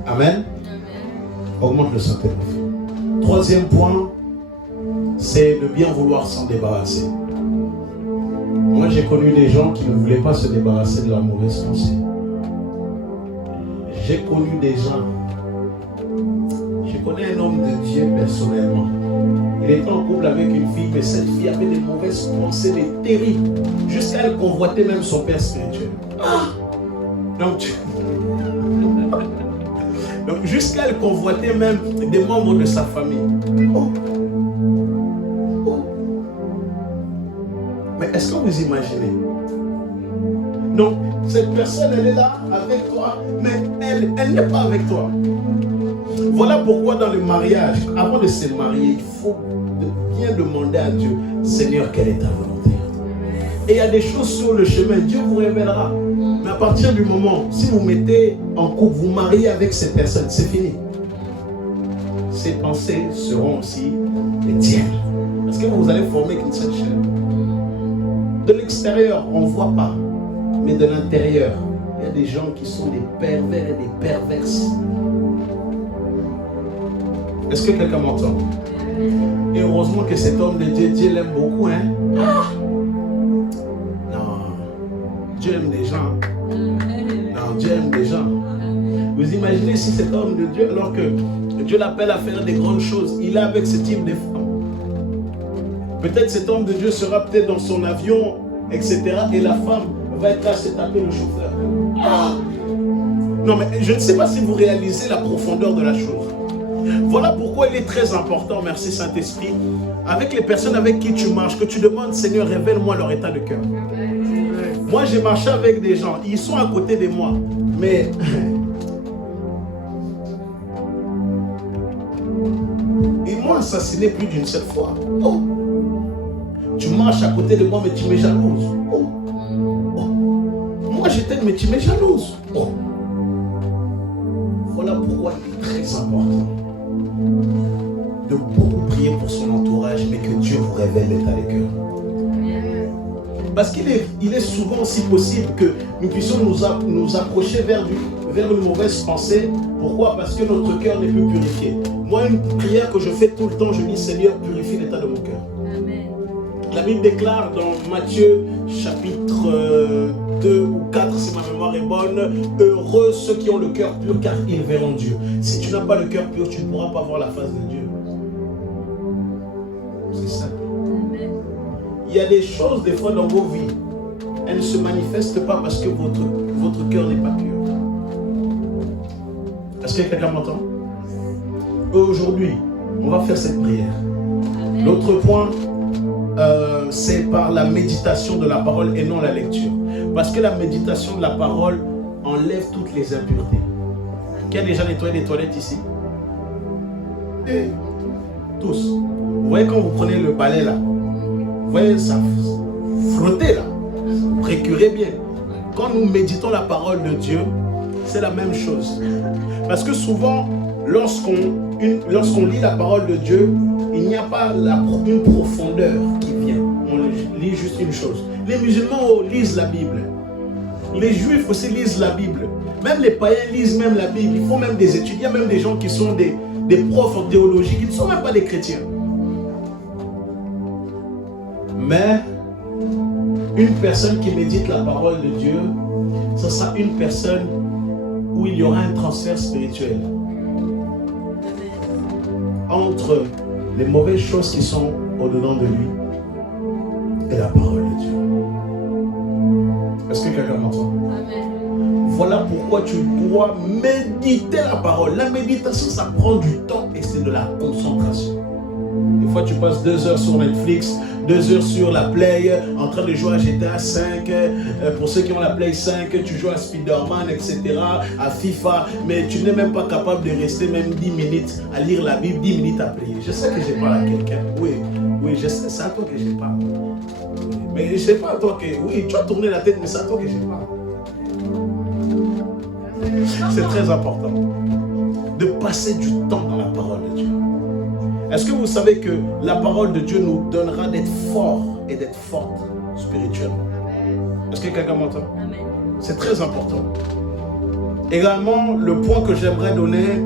Amen. Augmente le Saint-Esprit. Troisième point, c'est de bien vouloir s'en débarrasser. Moi, j'ai connu des gens qui ne voulaient pas se débarrasser de leurs mauvaises pensées. J'ai connu des gens. Je connais un homme de Dieu personnellement. Il était en couple avec une fille, mais cette fille avait des mauvaises pensées, des terribles, jusqu'à elle convoiter même son père spirituel. Ah! Donc jusqu'à elle convoiter même des membres de sa famille. Oh. Oh. Mais est-ce que vous imaginez? Donc cette personne, elle est là avec toi, mais elle n'est pas avec toi. Voilà pourquoi dans le mariage, avant de se marier, il faut bien demander à Dieu, Seigneur, quelle est ta volonté? Et il y a des choses sur le chemin, Dieu vous révélera. Mais à partir du moment, si vous mettez en couple, vous mariez avec cette personne, c'est fini. Ces pensées seront aussi les tiennes. Parce que vous allez former qu'une seule chair. De l'extérieur, on ne voit pas. Mais de l'intérieur, il y a des gens qui sont des pervers et des perverses. Est-ce que quelqu'un m'entend? Et heureusement que cet homme de Dieu, Dieu l'aime beaucoup, hein? Ah! Non, Dieu aime des gens. Non, Dieu aime des gens. Vous imaginez si cet homme de Dieu, alors que Dieu l'appelle à faire des grandes choses, il est avec ce type de femmes. Peut-être cet homme de Dieu sera peut-être dans son avion, etc. Et la femme va être là à se taper le chauffeur. Ah! Non, mais je ne sais pas si vous réalisez la profondeur de la chose. Voilà pourquoi il est très important, merci Saint-Esprit, avec les personnes avec qui tu marches, que tu demandes, Seigneur, révèle-moi leur état de cœur. Moi, j'ai marché avec des gens, ils sont à côté de moi, mais ils m'ont assassiné plus d'une seule fois. Oh. Tu marches à côté de moi, mais tu m'es jalouse. Oh. Oh. Moi, je t'aime, mais tu m'es jalouse. Oh. Voilà pourquoi il est très important de beaucoup prier pour son entourage, mais que Dieu vous révèle l'état des cœurs. Parce qu'il est souvent si possible que nous puissions nous approcher vers une mauvaise pensée. Pourquoi? Parce que notre cœur n'est plus purifié. Moi, une prière que je fais tout le temps, je dis, Seigneur, purifie l'état de mon cœur. Amen. La Bible déclare dans Matthieu chapitre 2 ou 4, si ma mémoire est bonne, heureux ceux qui ont le cœur pur, car ils verront Dieu. Si tu n'as pas le cœur pur, tu ne pourras pas voir la face de Dieu. C'est ça. Il y a des choses, des fois, dans vos vies, elles ne se manifestent pas parce que votre cœur n'est pas pur. Est-ce que quelqu'un m'entend? Aujourd'hui, on va faire cette prière. L'autre point, c'est par la méditation de la parole et non la lecture. Parce que la méditation de la parole enlève toutes les impuretés. Qui a déjà nettoyé les toilettes ici? Et tous. Vous voyez quand vous prenez le balai là, vous voyez ça frotter là, récurez bien. Quand nous méditons la parole de Dieu, c'est la même chose. Parce que souvent, lorsqu'on lit la parole de Dieu, il n'y a pas une profondeur qui vient. On lit juste une chose. Les musulmans lisent la Bible. Les juifs aussi lisent la Bible. Même les païens lisent même la Bible. Ils font même des études. Il y a même des gens qui sont des profs en théologie qui ne sont même pas des chrétiens. Mais une personne qui médite la parole de Dieu, ce sera une personne où il y aura un transfert spirituel entre les mauvaises choses qui sont au-dedans de lui et la parole de Dieu. Est-ce que quelqu'un m'entend? Voilà pourquoi tu dois méditer la parole. La méditation, ça prend du temps et c'est de la concentration. Des fois, tu passes 2 heures sur Netflix, 2 heures sur la Play, en train de jouer à GTA 5. Pour ceux qui ont la Play 5, tu joues à Spider-Man, etc., à FIFA, mais tu n'es même pas capable de rester même 10 minutes à lire la Bible, 10 minutes à prier. Je sais que je parle à quelqu'un. Oui, je sais, c'est à toi que je parle. Mais je ne sais pas à toi que... Oui, tu as tourné la tête, mais c'est à toi que je parle. C'est très important de passer du temps dans la parole de Dieu. Est-ce que vous savez que la parole de Dieu nous donnera d'être forts et d'être fortes spirituellement? Est-ce que quelqu'un m'entend? C'est très important. Également, le point que j'aimerais donner,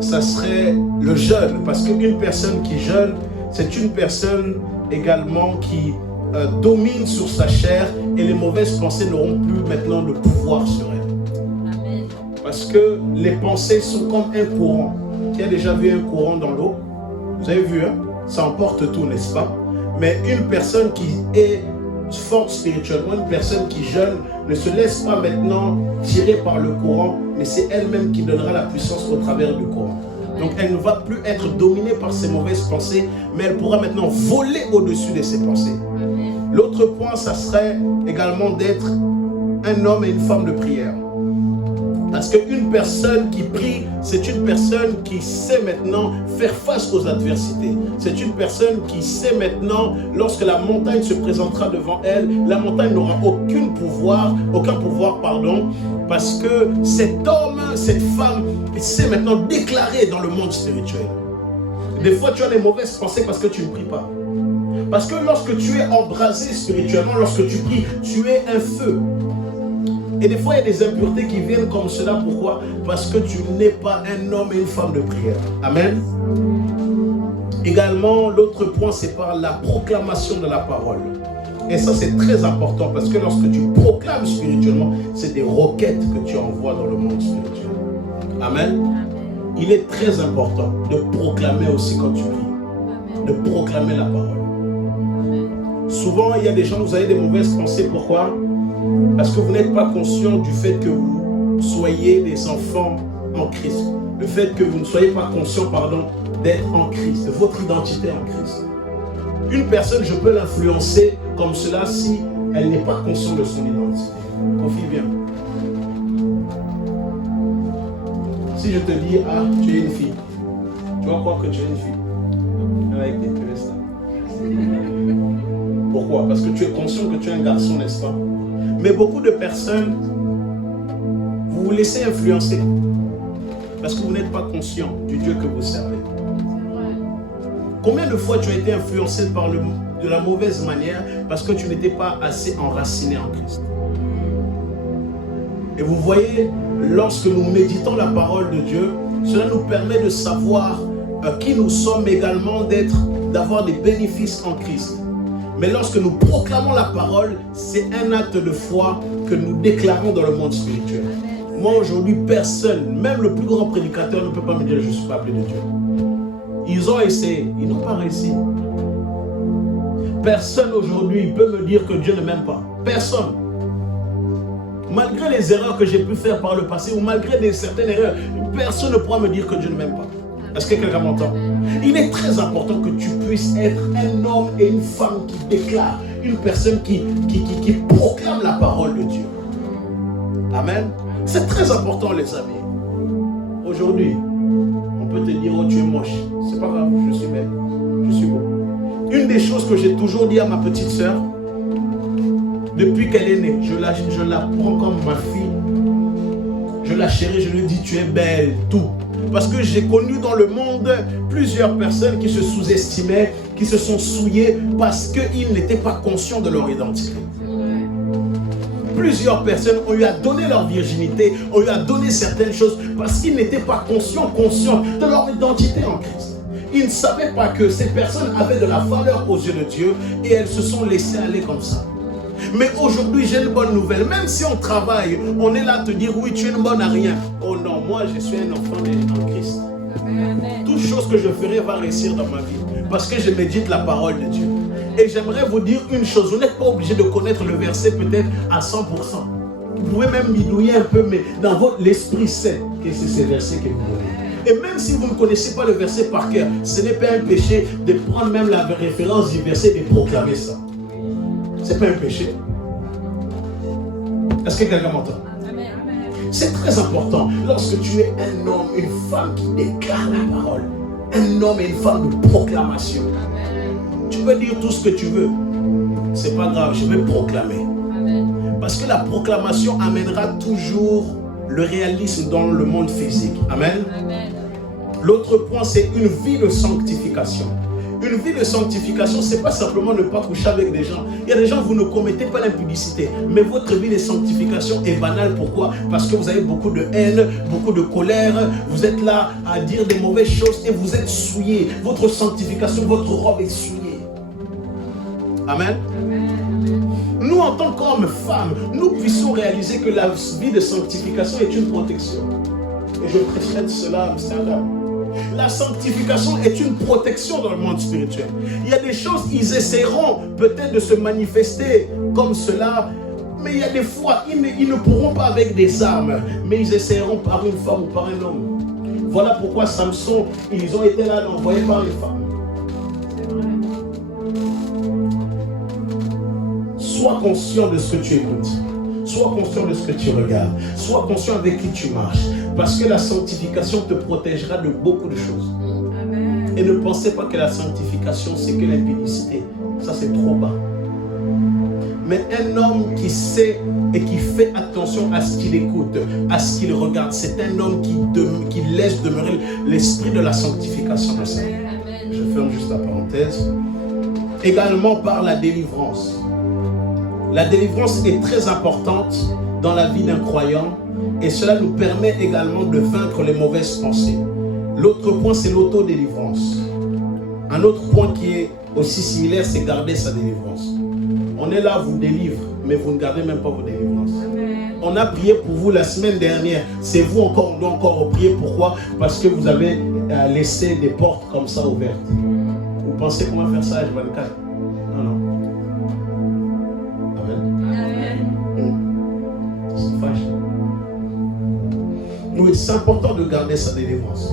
ça serait le jeûne. Parce qu'une personne qui jeûne, c'est une personne également qui domine sur sa chair et les mauvaises pensées n'auront plus maintenant le pouvoir sur elle. Parce que les pensées sont comme un courant. Qui a déjà vu un courant dans l'eau? Vous avez vu, hein? Ça emporte tout, n'est-ce pas? Mais une personne qui est forte spirituellement, une personne qui jeûne, ne se laisse pas maintenant tirer par le courant, mais c'est elle-même qui donnera la puissance au travers du courant. Donc elle ne va plus être dominée par ses mauvaises pensées, mais elle pourra maintenant voler au-dessus de ses pensées. L'autre point, ça serait également d'être un homme et une femme de prière. Parce qu'une personne qui prie, c'est une personne qui sait maintenant faire face aux adversités. C'est une personne qui sait maintenant, lorsque la montagne se présentera devant elle, la montagne n'aura aucun pouvoir, parce que cet homme, cette femme, sait maintenant déclarer dans le monde spirituel. Des fois, tu as des mauvaises pensées parce que tu ne pries pas. Parce que lorsque tu es embrasé spirituellement, lorsque tu pries, tu es un feu. Et des fois, il y a des impuretés qui viennent comme cela. Pourquoi? Parce que tu n'es pas un homme et une femme de prière. Amen. Également, l'autre point, c'est par la proclamation de la parole. Et ça, c'est très important parce que lorsque tu proclames spirituellement, c'est des roquettes que tu envoies dans le monde spirituel. Amen. Il est très important de proclamer aussi quand tu pries. De proclamer la parole. Souvent, il y a des gens, vous avez des mauvaises pensées. Pourquoi? Parce que vous n'êtes pas conscient du fait que vous soyez des enfants en Christ. Le fait que vous ne soyez pas conscient, d'être en Christ, de votre identité en Christ. Une personne, je peux l'influencer comme cela si elle n'est pas consciente de son identité. Confie bien. Si je te dis, ah, tu es une fille, tu vas croire que tu es une fille. Avec des télés. Pourquoi? Parce que tu es conscient que tu es un garçon, n'est-ce pas? Mais beaucoup de personnes, vous vous laissez influencer parce que vous n'êtes pas conscient du Dieu que vous servez. Combien de fois tu as été influencé par de la mauvaise manière parce que tu n'étais pas assez enraciné en Christ? Et vous voyez, lorsque nous méditons la parole de Dieu, cela nous permet de savoir qui nous sommes également, d'avoir des bénéfices en Christ. Mais lorsque nous proclamons la parole, c'est un acte de foi que nous déclarons dans le monde spirituel. Moi aujourd'hui, personne, même le plus grand prédicateur ne peut pas me dire je ne suis pas appelé de Dieu. Ils ont essayé, ils n'ont pas réussi. Personne aujourd'hui peut me dire que Dieu ne m'aime pas. Personne. Malgré les erreurs que j'ai pu faire par le passé ou malgré certaines erreurs, personne ne pourra me dire que Dieu ne m'aime pas. Est-ce que quelqu'un m'entend? Il est très important que tu puisses être un homme et une femme qui déclarent, une personne qui proclame la parole de Dieu. Amen. C'est très important, les amis. Aujourd'hui, on peut te dire, oh, tu es moche. C'est pas grave, je suis belle, je suis beau. Une des choses que j'ai toujours dit à ma petite sœur, depuis qu'elle est née, je la prends comme ma fille. Je la chéris, je lui dis, tu es belle, tout. Parce que j'ai connu dans le monde plusieurs personnes qui se sous-estimaient, qui se sont souillées parce qu'ils n'étaient pas conscients de leur identité. Plusieurs personnes ont eu à donner leur virginité, ont eu à donner certaines choses parce qu'ils n'étaient pas conscients de leur identité en Christ. Ils ne savaient pas que ces personnes avaient de la valeur aux yeux de Dieu et elles se sont laissées aller comme ça. Mais aujourd'hui, j'ai une bonne nouvelle. Même si on travaille, on est là à te dire, oui, tu es une bonne à rien. Oh non, moi, je suis un enfant en Christ. Amen. Toute chose que je ferai va réussir dans ma vie. Parce que je médite la parole de Dieu. Et j'aimerais vous dire une chose. Vous n'êtes pas obligé de connaître le verset peut-être à 100%. Vous pouvez même bidouiller un peu, mais dans votre l'Esprit sait que c'est ces versets que vous voulez. Et même si vous ne connaissez pas le verset par cœur, ce n'est pas un péché de prendre même la référence du verset et de proclamer ça. Ce n'est pas un péché. Est-ce que quelqu'un m'entend? Amen. C'est très important lorsque tu es un homme, une femme qui déclare la parole. Un homme et une femme de proclamation. Tu peux dire tout ce que tu veux. C'est pas grave, je vais proclamer. Amen. Parce que la proclamation amènera toujours le réalisme dans le monde physique. Amen. Amen. L'autre point, c'est une vie de sanctification. Une vie de sanctification, ce n'est pas simplement ne pas coucher avec des gens. Il y a des gens, vous ne commettez pas l'impudicité. Mais votre vie de sanctification est banale. Pourquoi? Parce que vous avez beaucoup de haine, beaucoup de colère. Vous êtes là à dire des mauvaises choses et vous êtes souillé. Votre sanctification, votre robe est souillée. Amen. Nous, en tant qu'hommes, femmes, nous puissions réaliser que la vie de sanctification est une protection. Et je prêcherai de cela à Amsterdam. La sanctification est une protection dans le monde spirituel. Il y a des choses, ils essaieront peut-être de se manifester comme cela, mais il y a des fois, ils ne pourront pas avec des armes, mais ils essaieront par une femme ou par un homme. Voilà pourquoi Samson, ils ont été là envoyés par une femme. Sois conscient de ce que tu écoutes. Sois conscient de ce que tu regardes. Sois conscient avec qui tu marches. Parce que la sanctification te protégera de beaucoup de choses. Amen. Et ne pensez pas que la sanctification, c'est que l'impudicité. Ça, c'est trop bas. Mais un homme qui sait et qui fait attention à ce qu'il écoute, à ce qu'il regarde, c'est un homme qui laisse demeurer l'esprit de la sanctification de sa vie. Je ferme juste la parenthèse. Également par la délivrance. La délivrance est très importante dans la vie d'un croyant et cela nous permet également de vaincre les mauvaises pensées. L'autre point, c'est l'autodélivrance. Un autre point qui est aussi similaire, c'est garder sa délivrance. On est là, vous délivre, mais vous ne gardez même pas vos délivrances. On a prié pour vous la semaine dernière. C'est vous encore, on doit encore prier. Pourquoi? Parce que vous avez laissé des portes comme ça ouvertes. Vous pensez qu'on va faire ça à H24? Non, non. Oui, c'est important de garder sa délivrance.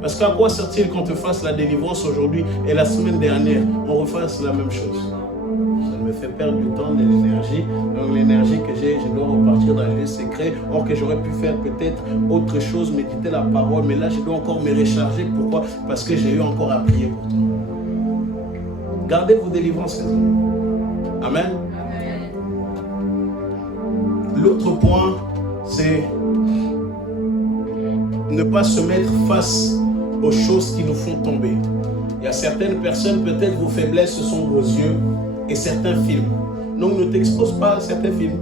Parce qu'à quoi sert-il qu'on te fasse la délivrance aujourd'hui et la semaine dernière, on refasse la même chose? Ça me fait perdre du temps, de l'énergie. Donc l'énergie que j'ai, je dois repartir dans les secrets. Or que j'aurais pu faire peut-être autre chose, méditer la parole. Mais là, je dois encore me recharger. Pourquoi? Parce que j'ai eu encore à prier pour toi. Gardez vos délivrances. Amen. L'autre point, c'est ne pas se mettre face aux choses qui nous font tomber. Il y a certaines personnes, peut-être vos faiblesses, ce sont vos yeux et certains films. Donc ne t'expose pas à certains films.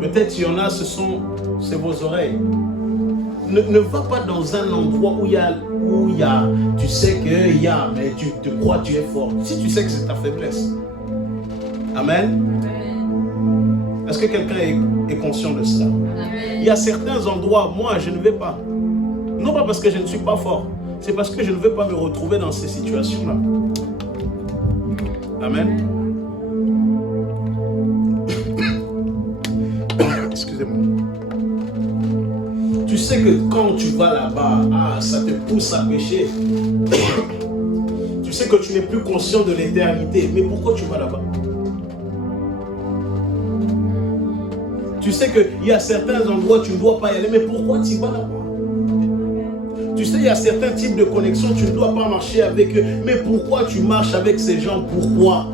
Peut-être il y en a, c'est vos oreilles. Ne va pas dans un endroit où il y a, tu sais qu'il y a, mais tu te crois que tu es fort. Si tu sais que c'est ta faiblesse. Amen. Est-ce que quelqu'un est conscient de cela? Il y a certains endroits, moi, je ne vais pas. Non pas parce que je ne suis pas fort, c'est parce que je ne veux pas me retrouver dans ces situations-là. Amen. Excusez-moi. Tu sais que quand tu vas là-bas, ça te pousse à pécher. Tu sais que tu n'es plus conscient de l'éternité. Mais pourquoi tu vas là-bas? Tu sais qu'il y a certains endroits où tu ne dois pas y aller, mais pourquoi tu vas là-bas? Tu sais, il y a certains types de connexions, tu ne dois pas marcher avec eux, mais pourquoi tu marches avec ces gens? Pourquoi?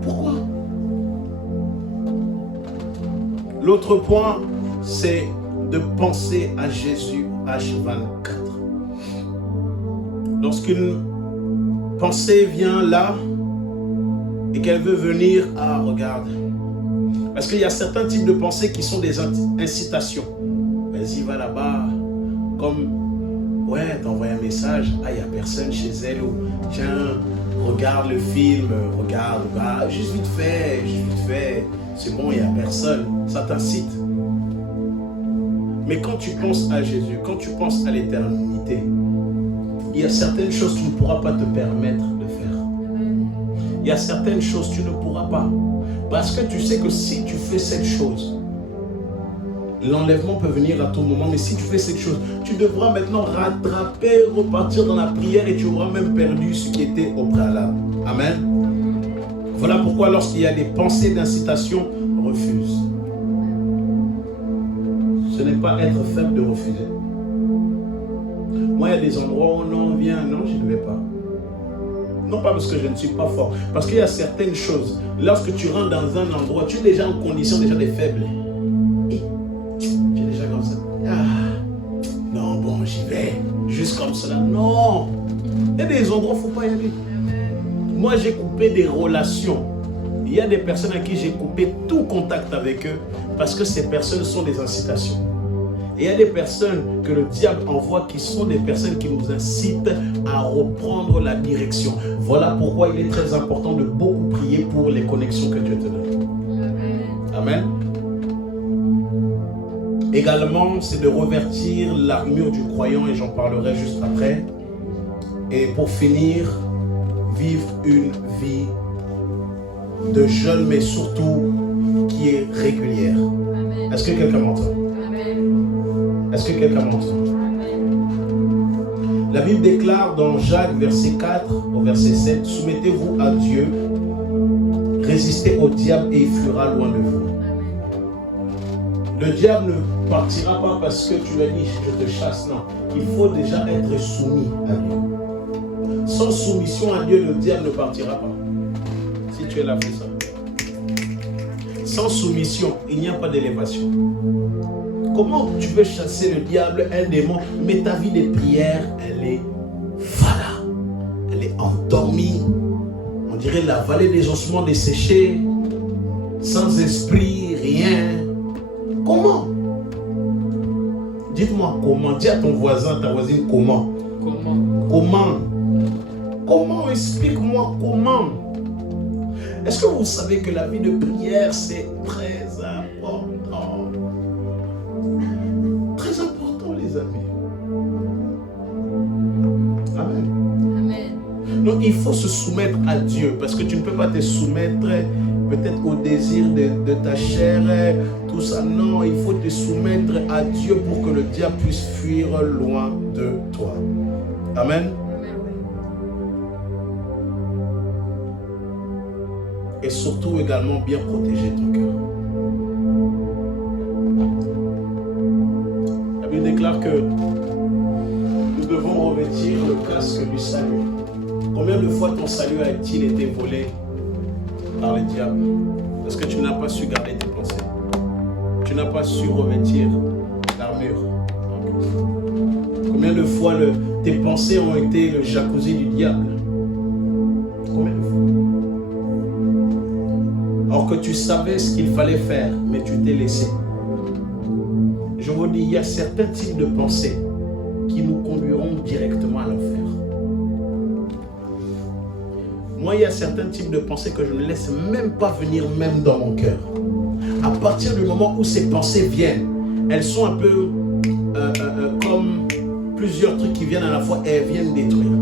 Pourquoi? L'autre point, c'est de penser à Jésus H24. Lorsqu'une pensée vient là, et qu'elle veut venir, regarde. Parce qu'il y a certains types de pensées qui sont des incitations. Vas-y, va là-bas. Comme Ouais, t'envoies un message, ah, il n'y a personne chez elle, ou tiens, regarde le film, regarde, bah, juste vite fait, c'est bon, il n'y a personne. Ça t'incite. Mais quand tu penses à Jésus, quand tu penses à l'éternité, il y a certaines choses que tu ne pourras pas te permettre de faire. Il y a certaines choses que tu ne pourras pas. Parce que tu sais que si tu fais cette chose, l'enlèvement peut venir à tout moment, mais si tu fais cette chose, tu devras maintenant rattraper, repartir dans la prière et tu auras même perdu ce qui était au préalable. Amen. Voilà pourquoi lorsqu'il y a des pensées d'incitation, refuse. Ce n'est pas être faible de refuser. Moi, il y a des endroits où non, viens, non, je ne vais pas. Non pas parce que je ne suis pas fort, parce qu'il y a certaines choses, lorsque tu rentres dans un endroit, tu es déjà en condition déjà de faible. Et tu es déjà comme ça. Ah, non, bon, j'y vais. Juste comme cela. Non. Il y a des endroits où il ne faut pas y aller. Moi, j'ai coupé des relations. Il y a des personnes à qui j'ai coupé tout contact avec eux parce que ces personnes sont des incitations. Et il y a des personnes que le diable envoie qui sont des personnes qui nous incitent à reprendre la direction. Voilà pourquoi il est très important de beaucoup prier pour les connexions que Dieu te donne. Amen. Également, c'est de revertir l'armure du croyant et j'en parlerai juste après. Et pour finir, vivre une vie de jeûne, mais surtout qui est régulière. Est-ce que quelqu'un m'entend? Est-ce que quelqu'un m'entend? La Bible déclare dans Jacques, verset 4 au verset 7, « Soumettez-vous à Dieu, résistez au diable et il fuira loin de vous. » Le diable ne partira pas parce que tu lui as dit « je te chasse ». Non, il faut déjà être soumis à Dieu. Sans soumission à Dieu, le diable ne partira pas. Si tu es là, fais ça. Sans soumission, il n'y a pas d'élévation. Comment tu veux chasser le diable, un démon, mais ta vie de prière, elle est fada. Elle est endormie. On dirait la vallée des ossements desséchés, sans esprit, rien. Comment? Dites-moi comment. Dis à ton voisin, ta voisine, comment? Comment? Comment? Explique-moi comment. Est-ce que vous savez que la vie de prière, c'est très important? Très important, les amis. Amen. Amen. Donc, il faut se soumettre à Dieu, parce que tu ne peux pas te soumettre peut-être au désir de ta chair, tout ça. Non, il faut te soumettre à Dieu pour que le diable puisse fuir loin de toi. Amen. Et surtout également bien protéger ton cœur. La Bible déclare que nous devons revêtir le casque du salut. Combien de fois ton salut a-t-il été volé par le diable? Parce que tu n'as pas su garder tes pensées. Tu n'as pas su revêtir l'armure. Combien de fois tes pensées ont été le jacuzzi du diable? Combien de fois? Alors que tu savais ce qu'il fallait faire, mais tu t'es laissé. Je vous dis, il y a certains types de pensées qui nous conduiront directement à l'enfer. Moi, il y a certains types de pensées que je ne laisse même pas venir même dans mon cœur. À partir du moment où ces pensées viennent, elles sont un peu comme plusieurs trucs qui viennent à la fois et elles viennent détruire.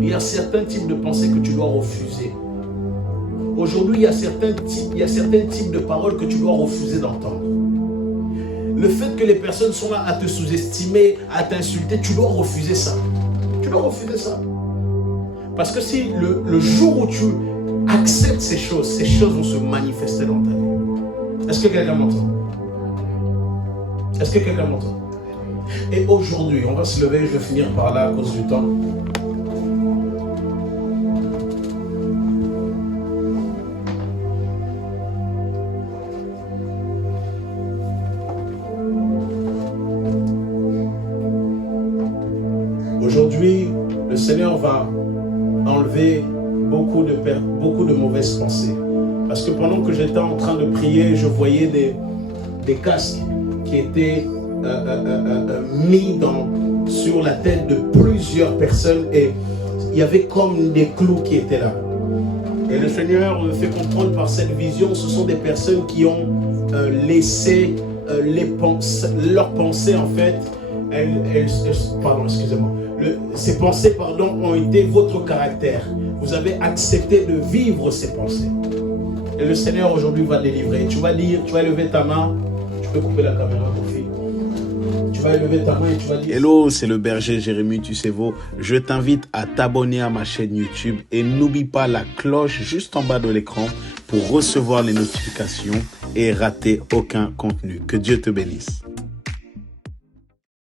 Il y a certains types de pensées que tu dois refuser. Aujourd'hui, il y a certains types de paroles que tu dois refuser d'entendre. Le fait que les personnes sont là à te sous-estimer, à t'insulter, tu dois refuser ça. Tu dois refuser ça. Parce que si le jour où tu acceptes ces choses vont se manifester dans ta vie. Est-ce que quelqu'un m'entend? Est-ce que quelqu'un m'entend? Et aujourd'hui, on va se lever, je vais finir par là à cause du temps. Aujourd'hui, le Seigneur va enlever beaucoup de mauvaises pensées. Parce que pendant que j'étais en train de prier, je voyais des casques qui étaient mis sur la tête de plusieurs personnes et il y avait comme des clous qui étaient là. Et le Seigneur fait comprendre par cette vision, ce sont des personnes qui ont laissé leurs pensées en fait, pardon, excusez-moi, ces pensées ont été votre caractère. Vous avez accepté de vivre ces pensées. Et le Seigneur aujourd'hui va délivrer. Tu vas dire, tu vas lever ta main, tu peux couper la caméra pour fille. Tu vas lever ta main et tu vas dire... Hello, c'est le berger Jérémy Tussevo. Je t'invite à t'abonner à ma chaîne YouTube et n'oublie pas la cloche juste en bas de l'écran pour recevoir les notifications et rater aucun contenu. Que Dieu te bénisse.